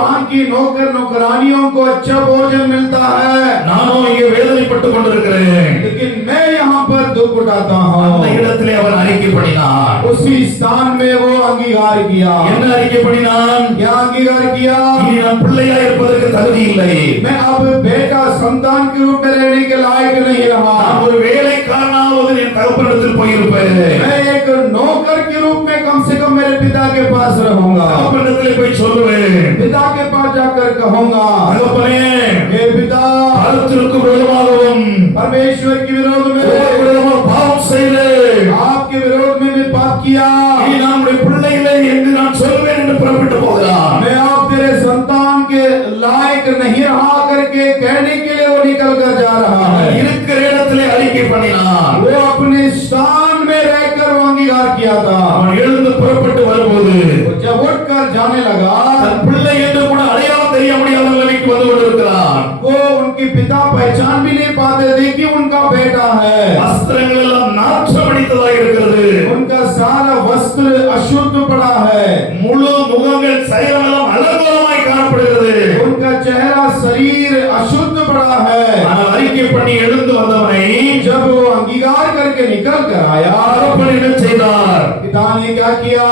वहाँ की नौकर नौकरानियों को अच्छा भोजन मिलता है। நானும் இங்கே வேதனைப்பட்டுக் கொண்டிருக்கிறேன். लेकिन मैं यहाँ पर दुख उठाता அந்த हूँ। இடத்திலே அவன் அறிக்கை பண்ணினான். उसी स्थान में वो अंगीकार किया। என்ன அறிக்கை பண்ணினான்? क्या अंगीकार किया? இனி நான் பிள்ளையா இருப்பதற்கு தகுதி இல்லை. मैं अब बेटा संतान के रूप में रहने के लायक नहीं रहा। நான் ஒரு வேலைக்காரனாவது என் தகப்பனிடத்தில் போயிருப்பேன். मैं एक नौकर के रूप में कम से कम मेरे पिता के पास रहूंगा। தகப்பனிடத்தில் போய் சொல்லுவேன், पिता के पास जाकर कहूंगा, தகப்பனே, हे पिता, கர்த்தருக்கு விரோதமாகவும் परमेश्वर के विरोध में, உமக்கு விரோதமாக பாவம் செய்தேன். आपके विरोध में मैं पाप किया। நீ நம்முடைய பிள்ளைகளை என்று நான் சொல்வேன் என்று புறப்பட்டு போகிறான். मैं आप तेरे संतान के लायक नहीं रहा करके कहने के लिए वो निकल कर जा रहा है। இருக்கிற இடத்திலே அறிக்கை பண்ணினான். वो अपने स्थान में रहकर वो अंगीकार किया था। அவன் எழுந்து புறப்பட்டு வரும்போது वो जब उठकर जाने लगा, தன் பிள்ளை என்று கூட அடையாளம் தெரிய முடியாத நிலைக்கு வந்து கொண்டிருக்கிறான். वो उनके पिता पहचान भी नहीं पाते थे कि उनका बेटा है। வஸ்திரங்கள் எல்லாம் நாற்றமடித்ததாக இருக்கிறது. उनका सारा वस्त्र अशुद्ध पड़ा है। முழு முகங்கள் சரீரமெல்லாம் அலங்கோலமாய் காணப்படுகிறது. उनका चेहरा शरीर अशुद्ध पड़ा है। ஆனால் அறிக்கை பண்ணி எழுந்து வந்தவனை जब वो अंगीकार करके निकल कर आया, தகப்பன் என்ன செய்தார்? पिता ने क्या किया?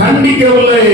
கண்டிக்கவில்லை,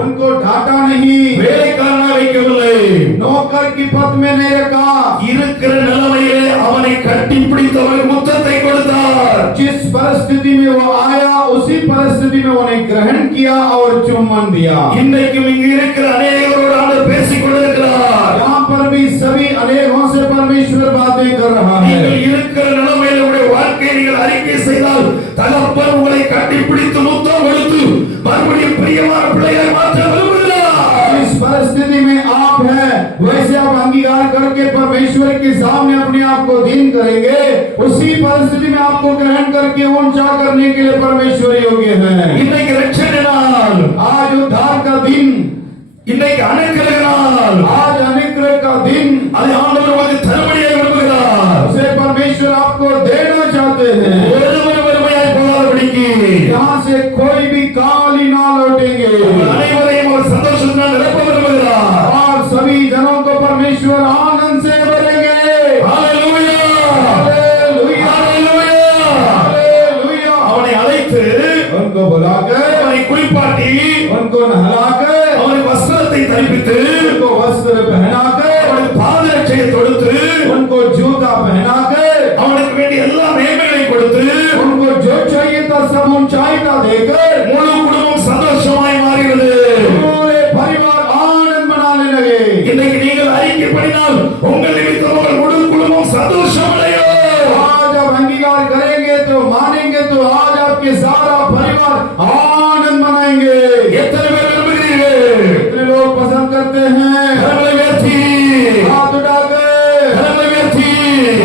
उनको डांटा नहीं, வேலைக்காரனா வைக்கவில்லை. नौकर की पद में नहीं रखा। இருக்கிற நிலைமையிலே அவனை கட்டி பிடித்தவனுக்கு முத்தத்தை கொடுத்தார். जिस परिस्थिति में वो आया उसी परिस्थिति में उन्हें ग्रहण किया और चुम्बन दिया। இன்றைக்கும் இங்கு இருக்கிற அநேகரோடு அவர் பேசிக் கொண்டிருக்கிறார். यहाँ पर भी सभी अनेकों से परमेश्वर बातें कर रहा है। நீங்கள் இருக்கிற நிலைமையில உங்களுடைய வாழ்க்கையை நீங்கள் அறிக்கை செய்தால் தகப்பன் உங்களை கட்டி பிடித்து முத்தம் கொடுத்து மறுபடியும் பிரியமான பிள்ளையாய் மாற்ற விரும்புகிறார். इस परिस्थिति में आप हैं, वैसे आप अंगीकार करके परमेश्वर के सामने अपने आप को दीन करेंगे, उसी परिस्थिति में आपको ग्रहण करके ऊंचा करने के लिए परमेश्वर योग्य है। இன்னைக்கு ரட்சணை நாள், आज उद्धार का दिन, இன்னைக்கு அனுக்கிரக நாள், आज अनुग्रह का दिन, அதை ஆண்டவர் உங்களுக்கு தரும்படியாக விரும்புகிறார். उसे परमेश्वर आपको देना चाहते हैं। ஒருவர் வெறுமையாய் போகாதபடிக்கு यहाँ से कोई भी खाली ना लौटेंगे அனைவரையும் ஒரு சந்தோஷத்தினால் நிரப்ப விரும்புகிறார். और सभी जनों को परमेश्वर आनंद से भरेंगे। ஹalleluya, हालेलुया, ஹalleluya. हालेलुया। அவனை அழைத்து उनको बुलाकर, அவனை குளிப்பாட்டி उनको नहलाकर, அவனுக்கு வஸ்திரத்தை தரிப்பித்து उनको वस्त्र पहनाकर, அவனுக்கு பாதரட்சையை தொடுத்து उनको जूता पहनाकर, அவனுக்கு வேண்டிய எல்லா மேன்மைகளையும் கொடுத்து उनको जो चाहिए था सब ऊंचाई का देकर முழு குடும்பம் சந்தோஷமாய் மாறுகிறது. पूरे परिवार आनंद मनाने लगे। இன்னைக்கு நீங்கள் அறிக்கை பண்ணினால் உங்கள் நிமித்தம் உங்கள் முழு குடும்பம் சந்தோஷம் அடையும். आज आप अंगीकार करेंगे तो मानेंगे तो आज आपके सारा परिवार आनंद मनाएंगे। எத்தனை பேர் விரும்புகிறீர்கள்? कितने लोग पसंद करते हैं? கரங்களை உயர்த்தி, हाथ उठाकर, கரங்களை உயர்த்தி,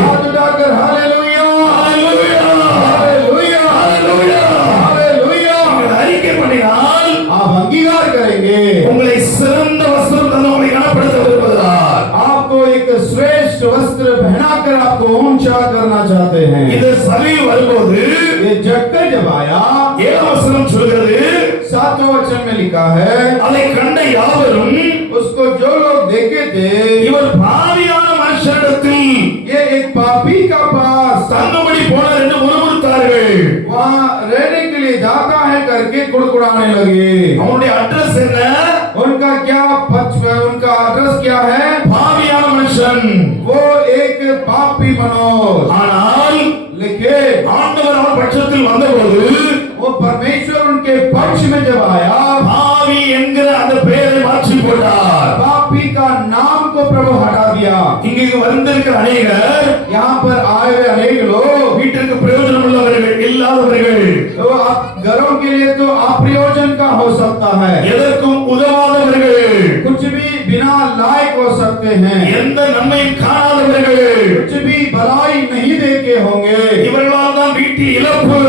हाथ उठाकर हालेलुया, ஹalleluya, हालेलुया, ஹalleluya. हालेलुया। நீங்கள் அறிக்கை பண்ணினால் आप अंगीकार करेंगे, உங்களை சிறந்த வஸ்திரம் தந்து உங்களை கனப்படுத்த விரும்புகிறார். आपको एक श्रेष्ठ वस्त्र पहनाकर आपको ऊंचा करना चाहते हैं। இந்த சபை வரும்போது ये जगकर जब आया, 7 வசனம் சொல்கிறது, 7वें वचन में लिखा है, அதை கண்ட யாவரும் उसको जो लोग देखे थे, இவர் பாவியான மனுஷனிடத்தில் ये एक पापी का पास தங்கும்படி போனார் என்று முறுமுறுத்தார்கள். वहाँ रहने के लिए जाता है करके कुड़कुड़ाने लगे। அவனுடைய அட்ரஸ் என்ன? उनका क्या उनका एड्रेस क्या है? பாவியான மனுஷன். वो एक पापी मनोज। ஆனால் लेकिन ஆண்டவர் அவன் பட்சத்தில் வந்தபோது वो परमेश्वर उनके पक्ष में जब आया, பாவி என்கிற அந்த பெயரை மாற்றி போட்டார். पापी का नाम को प्रभु हटा दिया। இங்கு வந்திருக்கிற அநேகர், यहाँ पर आए हुए अनेक लोग வீட்டிற்கு பிரயோஜனம் உள்ளவர்கள் இல்லாதவர்கள், तो घरों के लिए तो अप्रयोजन का हो सकता है, எதற்கும் உதவாதவர்கள், कुछ भी बिना लायक हो सकते हैं, எந்த நன்மையும் காணாதவர்கள், कुछ भी भलाई नहीं देखे होंगे। இவர்களால் தான் வீட்டில் இழப்பு.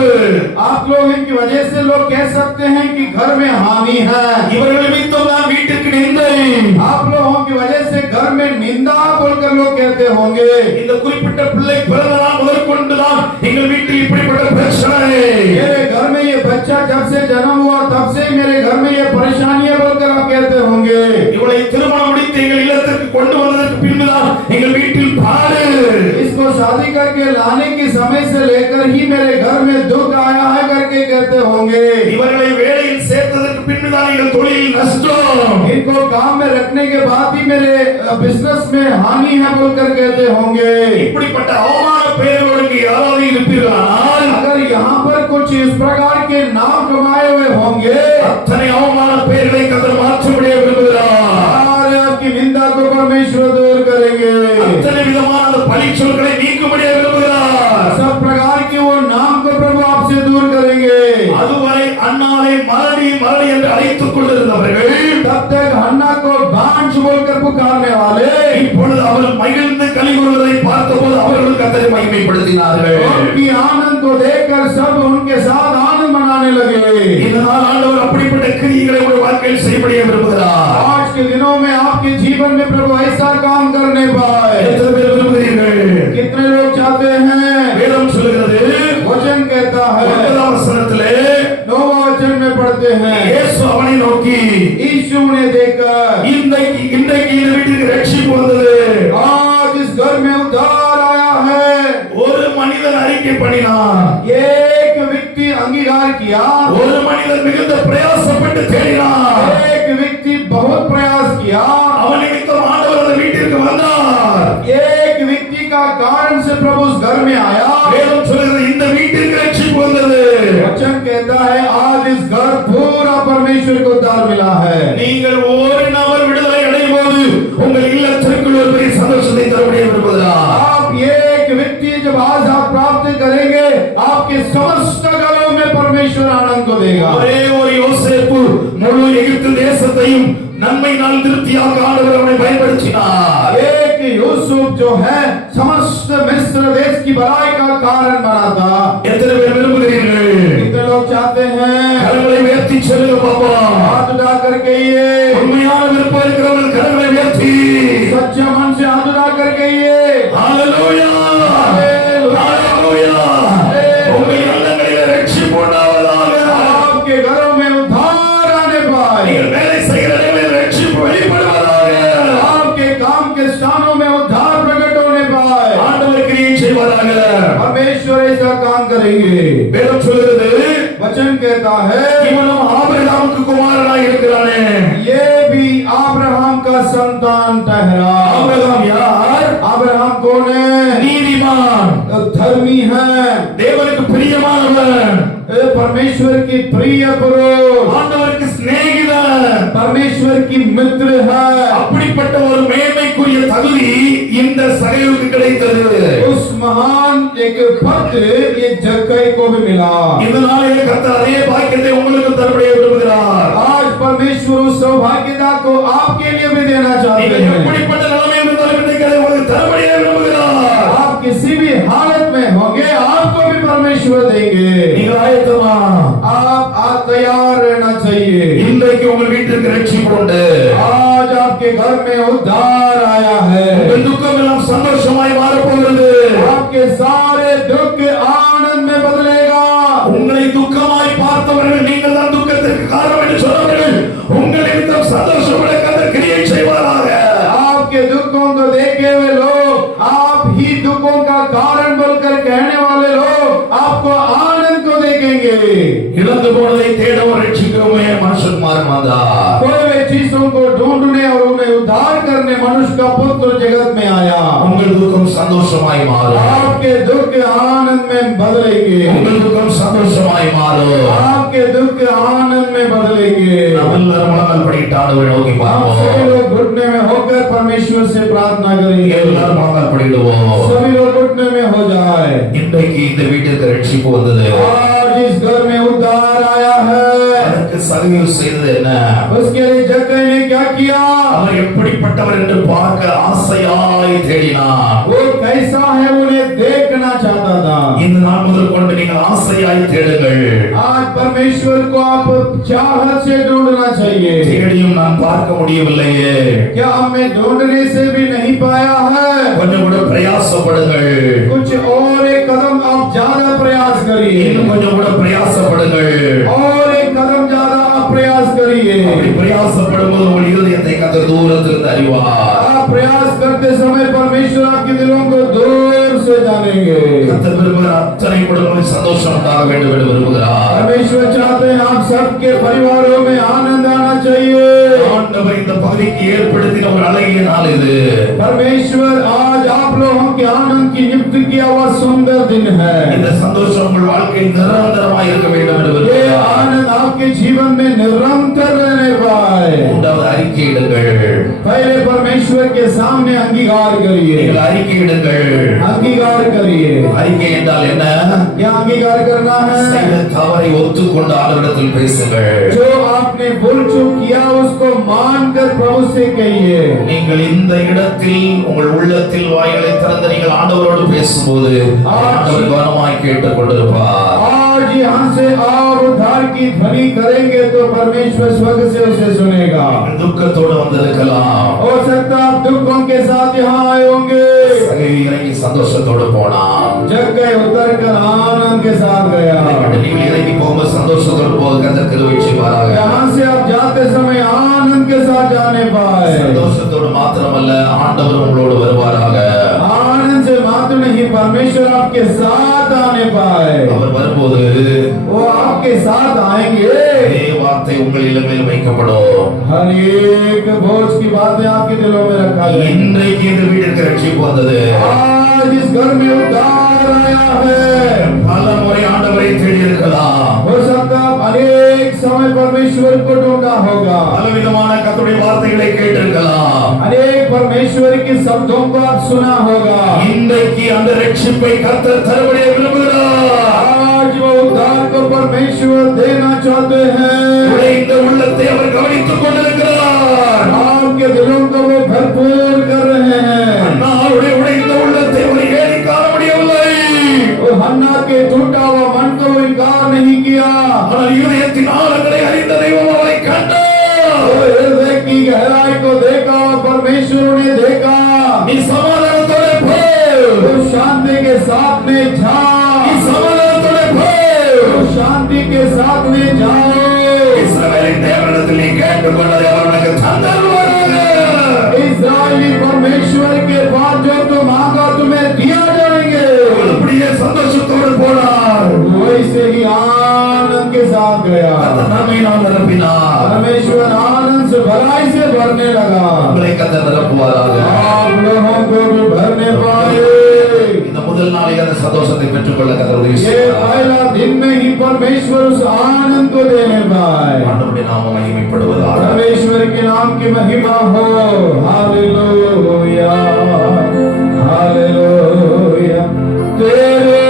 आप लोग इनकी वजह से लोग कह सकते हैं कि घर में हानि है। இவர்கள் நிமித்தம் தான் வீட்டிற்கு நிந்தை. आप लोगों की वजह से घर में निंदा बोलकर लोग कहते होंगे। இந்த குறிப்பிட்ட பிள்ளை பிறந்த நாள் முதற்கொண்டுதான் எங்கள் வீட்டில் இப்படிப்பட்ட பிரச்சனை. मेरे घर में ये बच्चा जब से जन्म हुआ तब से मेरे घर में ये परेशानियां बोलकर आप कहते होंगे। இவளை திருமணம் முடித்து எங்கள் இல்லத்திற்கு கொண்டு வந்ததற்கு பின்புதான் எங்கள் வீட்டில் பாடு. इसको शादी करके लाने के समय से लेकर ही मेरे घर में दुख आया है करके कहते होंगे। இவர்களை வேலையில் சேர்த்ததற்கு பின்புதான் எங்கள் தொழிலில் நஷ்டம். इनको काम में रखने के बाद ही मेरे बिजनेस में हानि है बोलकर कहते होंगे। இப்படிப்பட்ட அவமான பெயரோடு இங்கே யாராவது இருப்பீர்களானால், अगर यहाँ पर कुछ इस प्रकार के नाम कमाए हुए होंगे, அத்தனை அவமான பெயர்களை கர்த்தர் மாற்றமுடிய விரும்புகிறார். और आपकी निंदा को परमेश्वर दूर करेंगे। அத்தனை விதமான அந்த பழி சொற்களை நீக்கும்படிய விரும்புகிறார். सब प्रकार के वो नाम को प्रभु आपसे दूर करेंगे। அதுவரை அன்னாலை மலடி மலடி என்று அழைத்துக் கொண்டிருந்தவர்கள், तब तक हन्ना को बांझ बोलकर पुकारने वाले, இப்பொழுது அவர் மகிழ்ந்து களி கூறுவதை பார்த்தபோது அவர்கள் கர்த்தரை மகிமைப்படுத்தினார்கள். उनकी आनंद को देखकर सब उनके साथ आनंद मनाने लगे। இதனால் ஆண்டவர் அப்படிப்பட்ட கிரியைகளை உங்கள் வாழ்க்கையில் செய்யப்படிய விரும்புகிறார். आज के दिनों में आपके जीवन में प्रभु ऐसा काम करने पाए। எத்தனை பேர் விரும்புகிறீர்கள்? कितने लोग चाहते हैं? வேதம் சொல்கிறது, वचन कहता है, 9ஆம் வசனத்திலே 9वां वचन में पढ़ते हैं, இயேசு அவனை நோக்கி, यीशु ने देखकर, இன்றைக்கு இந்த வீட்டிற்கு ரட்சிப்பு வந்தது. आज इस घर में उद्धार आया है। ஒரு மனிதன் அறிக்கை பண்ணினான். एक व्यक्ति अंगीकार किया, ஒரு மனிதன் மிகுந்த பிரயாசப்பட்டு தேடினான். एक व्यक्ति बहुत प्रयास किया, அவன் நிமித்தம் ஆண்டவர் அந்த வீட்டிற்கு வந்தார். एक व्यक्ति का कारण से प्रभु उस घर में आया। வேதம் சொல்கிறது, இந்த வீட்டிற்கு ரட்சிப்பு வந்தது. वचन कहता है आज इस घर पूरा परमेश्वर को उद्धार मिला है। நீங்கள் ஒரு நபர் விடுதலை அடையும் போது உங்கள் இல்லத்திற்குள் ஒரு பெரிய சந்தோஷத்தை தரக்கூடிய விரும்புகிறார். आप एक व्यक्ति जब आजाद प्राप्त करेंगे, आपके समस्त घरों में परमेश्वर आनंद को देगा। ஒரே ஒரு யோசேப்பு முழு எகிப்து தேசத்தையும் நன்மையினால் திருப்தியாக ஆண்டவர் அவனை பயன்படுத்தினார். एक यूसुफ जो है समस्त मिस्र देश की भलाई का कारण बना था। எத்தனை பேர் விரும்புகிறீர்கள்? कितने लोग चाहते हैं? கரங்களை உயர்த்தி சொல்லுங்க பாப்பா. हाथ उठा करके ये உண்மையான விருப்பம் இருக்கிறவர்கள் கரங்களை உயர்த்தி सच्चे मन से हाथ उठा करके ये ஹalleluya ஹalleluya. உங்கள் இல்லங்களிலே ரட்சிப்பு உண்டாவதாக. आपके घरों में उद्धार आने पाए, நீங்கள் வேலை செய்கிற இடங்களில் ரட்சிப்பு வெளிப்படுவதாக. आपके काम के स्थानों में उद्धार प्रकट होने पाए। ஆண்டவர் கிரியை செய்வாராக. परमेश्वर ऐसा काम करेंगे। வேதம் சொல்கிறது, वचन कहता है, இவனும் ஆபிரகாமுக்கு குமாரனாய் இருக்கிறானே. ये भी अब्राहम का संतान ठहरा। ஆபிரகாம் யார்? अब्राहम कौन है? நீதிமான், धर्मी है, தேவனுக்கு பிரியமானவன், परमेश्वर की प्रिय पुरुष, ஆண்டவருக்கு சிநேகிதன், परमेश्वर की मित्र है। அப்படிப்பட்ட ஒரு மேன்மைக்குரிய தகுதி இந்த சகைவுக்கு கிடைத்தது. उस महान एक पद ये जक्कई को भी मिला। இதனாலே கர்த்தர் அதே பாக்கியத்தை உங்களுக்கு தரப்படிய விரும்புகிறார். आज परमेश्वर उस सौभाग्यता को आपके लिए भी देना चाहते நீங்கள் हैं। எப்படிப்பட்ட நிலைமையில் இருந்தாலும் இன்றைக்கு அதை உங்களுக்கு தரப்படிய விரும்புகிறார். आप किसी भी हालत में होंगे, आपको भी परमेश्वर देंगे। நீங்கள் ஆயத்தமா? आप तैयार रहना चाहिए। இன்றைக்கு உங்கள் வீட்டிற்கு ரட்சிப்பு உண்டு. आज आपके घर में उद्धार आया है। உங்கள் துக்கம் எல்லாம் சந்தோஷமாய் மாறப்போகிறது. आपके सारे दुख आनंद में बदलेगा। உங்களை துக்கமாய் பார்த்தவர்கள் நீங்கள் தான் துக்கத்திற்கு காரணம் என்று சொன்னவர்கள் உங்கள் நிமித்தம் சந்தோஷப்பட கர்த்தர் கிரியை செய்வாராக. आपके दुखों को देखे हुए लोग, आप ही दुखों का कारण बोलकर कहने वाले लोग आपको आनंद को देखेंगे। இழந்து போனதை தேடவும் ரட்சிக்கவுமே மனுஷகுமாரன் வந்தார். खोए हुए चीजों को ढूंढने और उन्हें उद्धार करने मनुष्य का पुत्र जगत में आया। உங்கள் துக்கம் சந்தோஷமாய் மாறும். आपके दुख आनंद में बदलेंगे। உங்கள் துக்கம் சந்தோஷமாய் மாறும். आपके दुख आनंद में बदलेंगे। நம்ம எல்லாரும் முழங்கால் படியிட்டு ஆண்டவரை நோக்கி आप பார்ப்போம். सभी लोग घुटने में होकर परमेश्वर से प्रार्थना करेंगे। எல்லாரும் முழங்கால் படியிடுவோம். सभी लोग घुटने में हो जाए। இன்றைக்கு இந்த வீட்டிற்கு ரட்சிப்பு வந்தது. आज इस घर में उद्धार आया है। அதற்கு சர்வீஸ் செய்தது என்ன? उसके लिए जक्कई ने क्या किया? அவர் எப்படிப்பட்டவர் என்று பார்க்க ஆசையாய் தேடினார். वो कैसा है उन्हें देखना चाहता था। இந்த நாள் முதல் கொண்டு நீங்கள் ஆசையாய் தேடுங்கள். आज परमेश्वर को आप चाहत से ढूंढना चाहिए। தேடியும் நான் பார்க்க முடியவில்லையே. क्या हमें ढूंढने से भी नहीं पाया है? கொஞ்சம் கூட பிரயாசப்படுங்கள். कुछ और एक कदम आप ज्यादा प्रयास करिए। இன்னும் கொஞ்சம் கூட பிரயாசப்படுங்கள். और एक कदम ज्यादा आप प्रयास करिए। அப்படி பிரயாசப்படும்போது உங்கள் இருதயத்தை கர்த்தர் தூரத்திலிருந்து அறிவார். आप प्रयास करते समय परमेश्वर आपके दिलों को दूर से जानेंगे। கர்த்தர் விரும்புகிற அத்தனை குடும்பங்களில் சந்தோஷம் உண்டாக வேண்டும் என்று விரும்புகிறார். परमेश्वर चाहते हैं आप सबके परिवारों में आनंद आना चाहिए। ஆண்டவர் இந்த பகுதிக்கு ஏற்படுத்தின ஒரு அழகிய நாள் இது. परमेश्वर आज आप लोगों के आनंद की नियुक्त किया हुआ सुंदर दिन है। இந்த சந்தோஷம் உங்கள் வாழ்க்கையில் நிரந்தரமாய் இருக்க வேண்டும் என்று ये விரும்புகிறார். आनंद आपके जीवन में निरंतर रहने पाए। மூன்றாவது அறிக்கையிடுங்கள். पहले परमेश्वर के सामने अंगीकार करिए। நீங்கள் அறிக்கையிடுங்கள். अंगीकार करिए। அறிக்கை என்றால் என்ன? क्या अंगीकार करना है? செய்த தவறை ஒத்துக்கொண்டு ஆண்டவரிடத்தில் பேசுங்கள். जो आपने भूल चूक किया उसको मानकर प्रभु से कहिए। நீங்கள் இந்த இடத்தில் உங்கள் உள்ளத்தில் வாய்களை திறந்து நீங்கள் ஆண்டவரோடு பேசும்போது ஆண்டவர் கவனமாய் கேட்டுக் கொண்டிருப்பார். आज यहाँ से आप उद्धार की ध्वनि करेंगे तो परमेश्वर स्वर्ग से उसे सुनेगा। துக்கத்தோடு வந்திருக்கலாம். हो सकता आप दुखों के साथ यहाँ आए होंगे। சகவி இறங்கி சந்தோஷத்தோடு போனான். जक्कई उतर कर आनंद के साथ गया। நீங்கள் இறங்கி போகும்போது சந்தோஷத்தோடு போக கர்த்தர் கிருபை செய்வாராக. यहाँ से आप जाते समय आनंद के साथ जाने पाए। சந்தோஷத்தோடு மாத்திரமல்ல ஆண்டவர் உங்களோடு வருவாராக. आनंद से मात्र नहीं परमेश्वर आपके साथ आने पाए। அவர் வரும்போது वो आपके साथ आएंगे। இதே வார்த்தை உங்கள் இல்லங்களில் வைக்கப்படும். हर एक बोझ की बातें आपके दिलों में रखा जाए। இன்றைக்கு இந்த வீட்டிற்கு ரட்சிப்பு வந்தது. आज इस घर में उद्धार आया है। பல முறை ஆண்டவரை தேடி இருக்கலாம். हो सकता है अनेक समय परमेश्वर को ढूंढा होगा। பலவிதமான கர்த்தருடைய வார்த்தைகளை கேட்டிருக்கலாம். अनेक परमेश्वर के शब्दों को आप सुना होगा। இன்றைக்கு அந்த ரட்சிப்பை கர்த்தர் தருவதை விரும்புகிறார். आज वो उद्धार को परमेश्वर देना चाहते हैं। உடைந்த உள்ளத்தை அவர் கவனித்துக் கொண்டிருக்கிறார். आपके दिलों को वो भरपूर कर रहे हैं। அன்னாருடைய உடைந்த உள்ளத்தை அவர் ஏறி காண முடியவில்லை. वो हन्ना के टूटा हुआ मन को वो इनकार नहीं किया। ஆனால் இதயத்தின் ஆழங்களை அறிந்த தெய்வம் அவரை கண்டார். वो हृदय की गहराई को देखा और परमेश्वर ने देखा। நீ சமாதானத்தோടെ போ. वो शांति के साथ में जा। நீ சமாதானத்தோടെ போ. वो शांति के साथ में जाओ। இஸ்ரவேலின் தேவனிடத்தில் நீ கேட்டுக்கொண்டதை அவர் உனக்கு தந்தருவாராக. इस्राएली परमेश्वर के बाद जो तुम मांगा तुम्हें दिया जाएंगे। அப்படியே சந்தோஷத்தோடு போனார். वैसे ही आनंद के साथ गया। கர்த்தர் நன்மையினால் நிரப்பினார். परमेश्वर आनंद से भलाई से भरने लगा। உங்களை கர்த்தர் நிரப்புவாராக. आप लोगों को भी भरने पाए। இந்த முதல் நாளில் அந்த சந்தோஷத்தை பெற்றுக்கொள்ள கர்த்தர் உதவி ये செய்வார். पहला दिन में ही परमेश्वर उस आनंद को देने पाए। ஆண்டவருடைய நாமம் மகிமைப்படுவதாக. परमेश्वर के नाम की महिमा हो। Hallelujah hallelujah. तेरे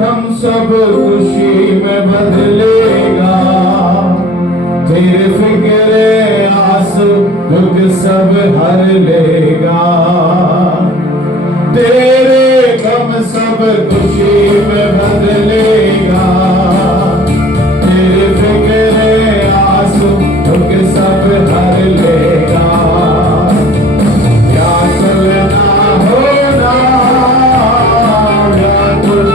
हम सब खुशी में बदलेगा। तेरे फिक्रे आंसू दुख सब हर लेगा। तेरे गम सब खुशी में बदलेगा। तेरे फिक्रे आंसू दुख सब हर लेगा। व्याकुल ना होना, व्याकुल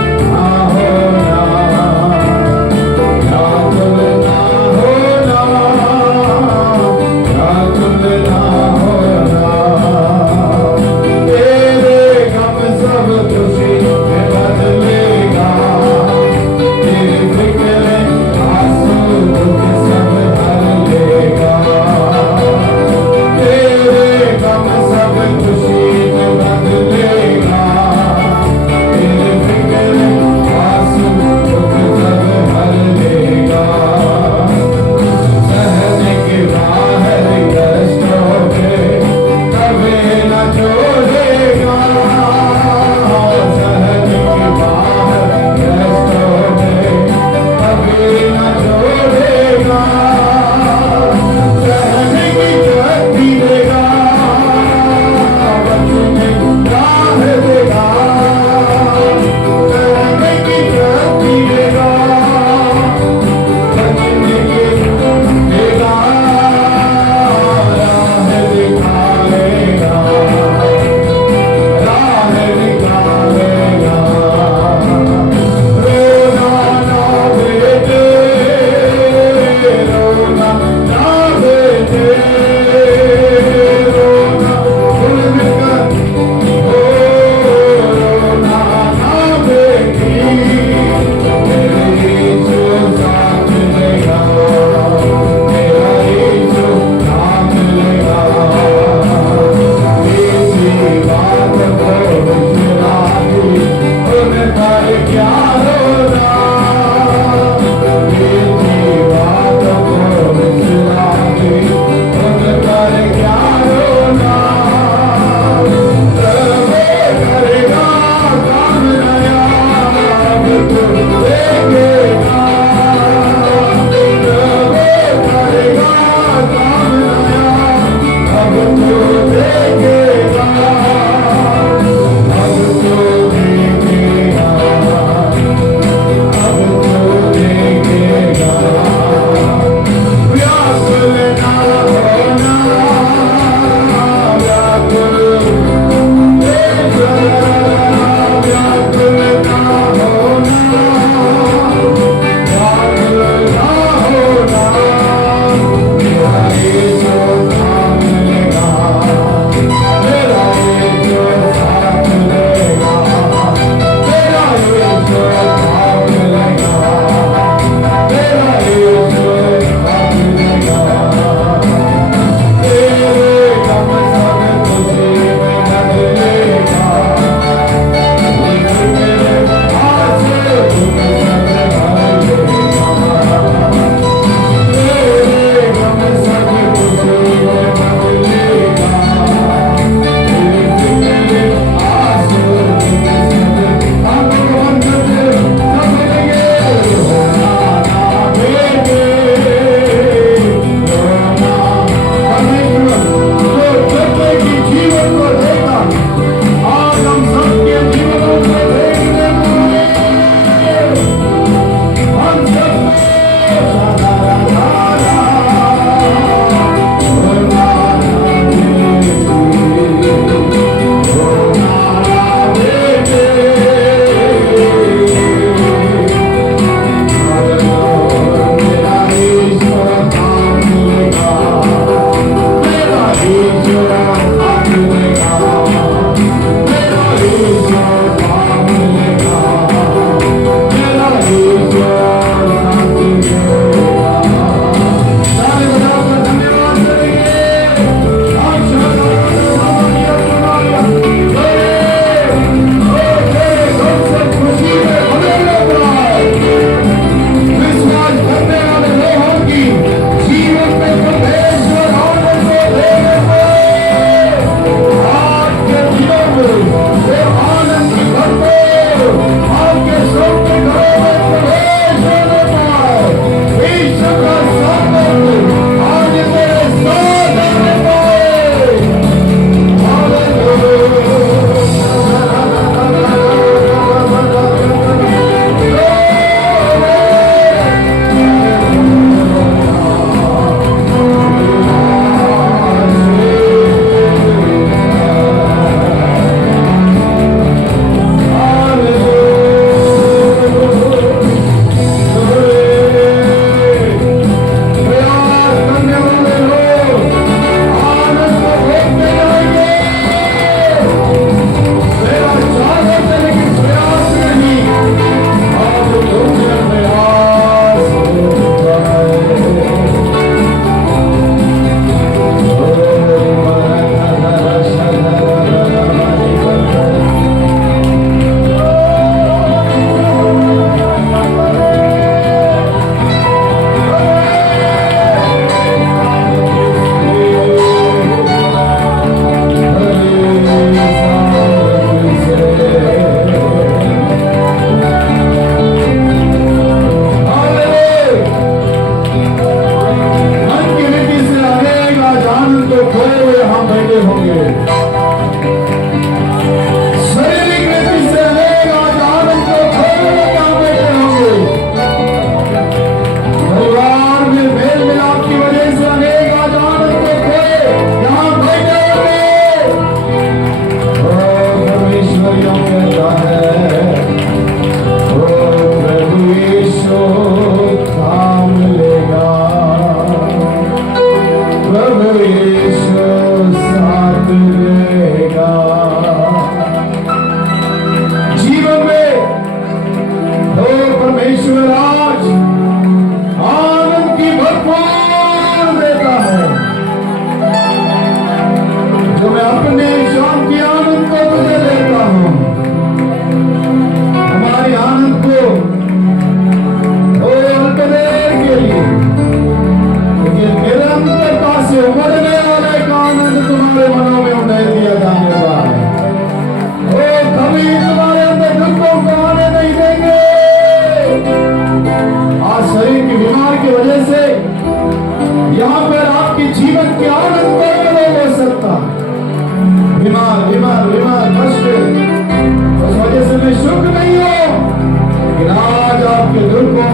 क्या रोना, तेरी बात को बिसरा के उन पर क्या रोना। प्रभु करेगा काम नया, अब तो देखेगा। प्रभु करेगा काम नया, अब तो देखेगा। अब तो देखेगा, अब तो देखेगा। व्याकुल ना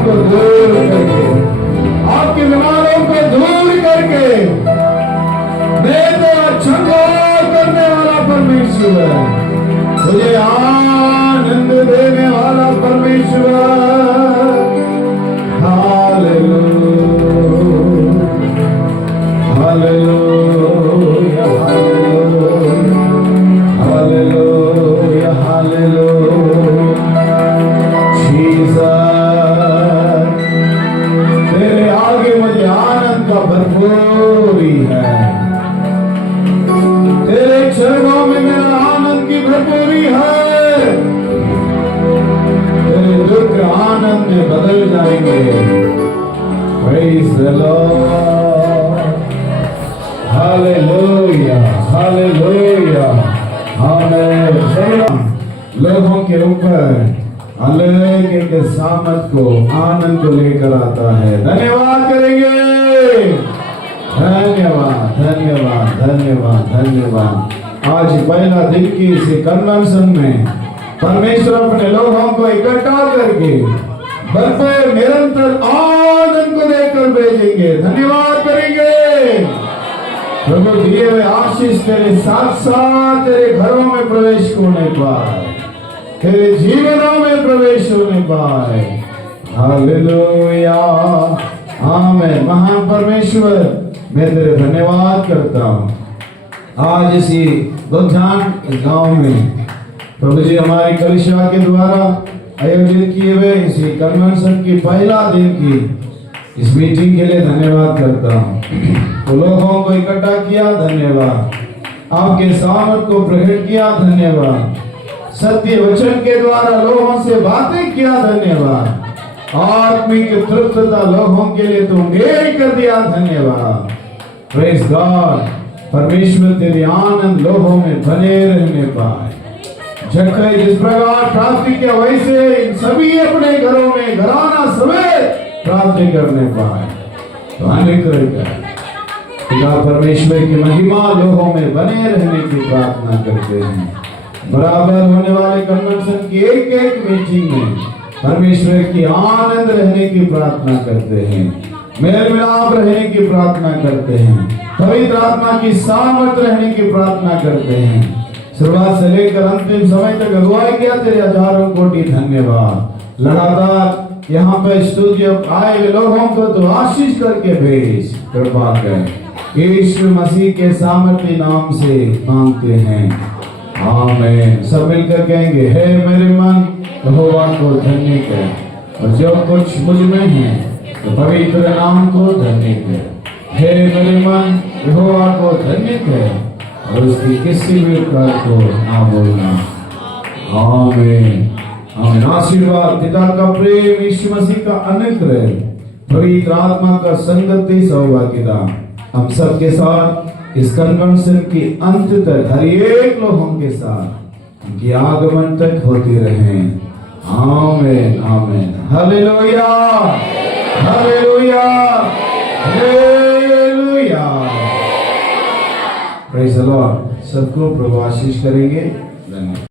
को दूर करके, आपकी बीमारों को दूर करके, बेटे चंगा करने वाला परमेश्वर, मुझे आनंद देने वाला परमेश्वर। Hallelujah, hallelujah, hallelujah, hallelujah, Jesus, तेरे आगे मुझे आनंद का भरपूरी है, तेरे चरणों में मेरा आनंद की भरपूरी है, तेरे दुख आनंद में बदल जाएंगे। Praise the Lord, Hallelujah, Hallelujah, Amen। लोगों के ऊपर अलग एक सामत को आनंद को लेकर आता है। धन्यवाद करेंगे, धन्यवाद, धन्यवाद, धन्यवाद, धन्यवाद। आज पहला दिन की इस कन्वेंशन में परमेश्वर अपने लोगों को इकट्ठा करके भरपूर निरंतर आनंद को देकर भेजेंगे। धन्यवाद करेंगे। प्रभु दिए हुए आशीष तेरे साथ साथ तेरे घरों में प्रवेश होने पाए, तेरे जीवनों में प्रवेश होने पाए। हालेलुया, आमीन। महान परमेश्वर, मैं तेरे धन्यवाद करता हूँ। आज इसी बुद्धान गांव में प्रभु जी हमारी कलिसिया के द्वारा आयोजित किए हुए इसी कन्वेंशन की पहला दिन की इस मीटिंग के लिए धन्यवाद करता हूँ। तो लोगों को इकट्ठा किया, धन्यवाद। आपके सामर्थ को प्रकट किया, धन्यवाद। सत्य वचन के द्वारा लोगों से बातें किया, धन्यवाद। आत्मिक तृप्तता लोगों के लिए तुम गेर कर दिया, धन्यवाद। Praise God. परमेश्वर तेरे आनंद लोगों में बने रहने पाए। जक्कई जिस प्रकार प्राप्ति किया वैसे इन सभी अपने घरों में घराना समेत प्राप्ति करने पाए। तो अनुग्रह कर पिता परमेश्वर की महिमा लोगों में बने रहने की प्रार्थना करते हैं। बराबर होने वाले कन्वेंशन की एक एक मीटिंग में परमेश्वर की आनंद रहने की प्रार्थना करते हैं, मेल मिलाप रहने की प्रार्थना करते हैं, पवित्र आत्मा की सामर्थ रहने की प्रार्थना करते हैं। शुरुआत से लेकर अंतिम समय तक अगुवाई किया, तेरे हजारों कोटि धन्यवाद। लगातार यहाँ पे स्टूडियो आए हुए लोगों को तो आशीष करके भेज, कृपा कर। यीशु मसीह के सामर्थ्य नाम से मांगते हैं, आमीन। सब मिलकर कहेंगे, हे मेरे मन यहोवा को धन्य कर, और जो कुछ मुझ में है तो पवित्र नाम को धन्य कर। हे मेरे मन यहोवा को धन्य कर, और उसकी किसी भी कर को ना बोलना। आमीन, आमीन। आशीर्वाद, पिता का प्रेम, यीशु मसीह का अनुग्रह, पवित्र आत्मा का संगति सौभाग्यता हम सब के साथ इस कन्वेंशन की अंत तक हर एक लोगों के साथ उनकी आगमन तक होती रहे। आमीन, आमीन। Hallelujah, hallelujah, hallelujah. Praise the Lord. सबको प्रभु आशीष करेंगे।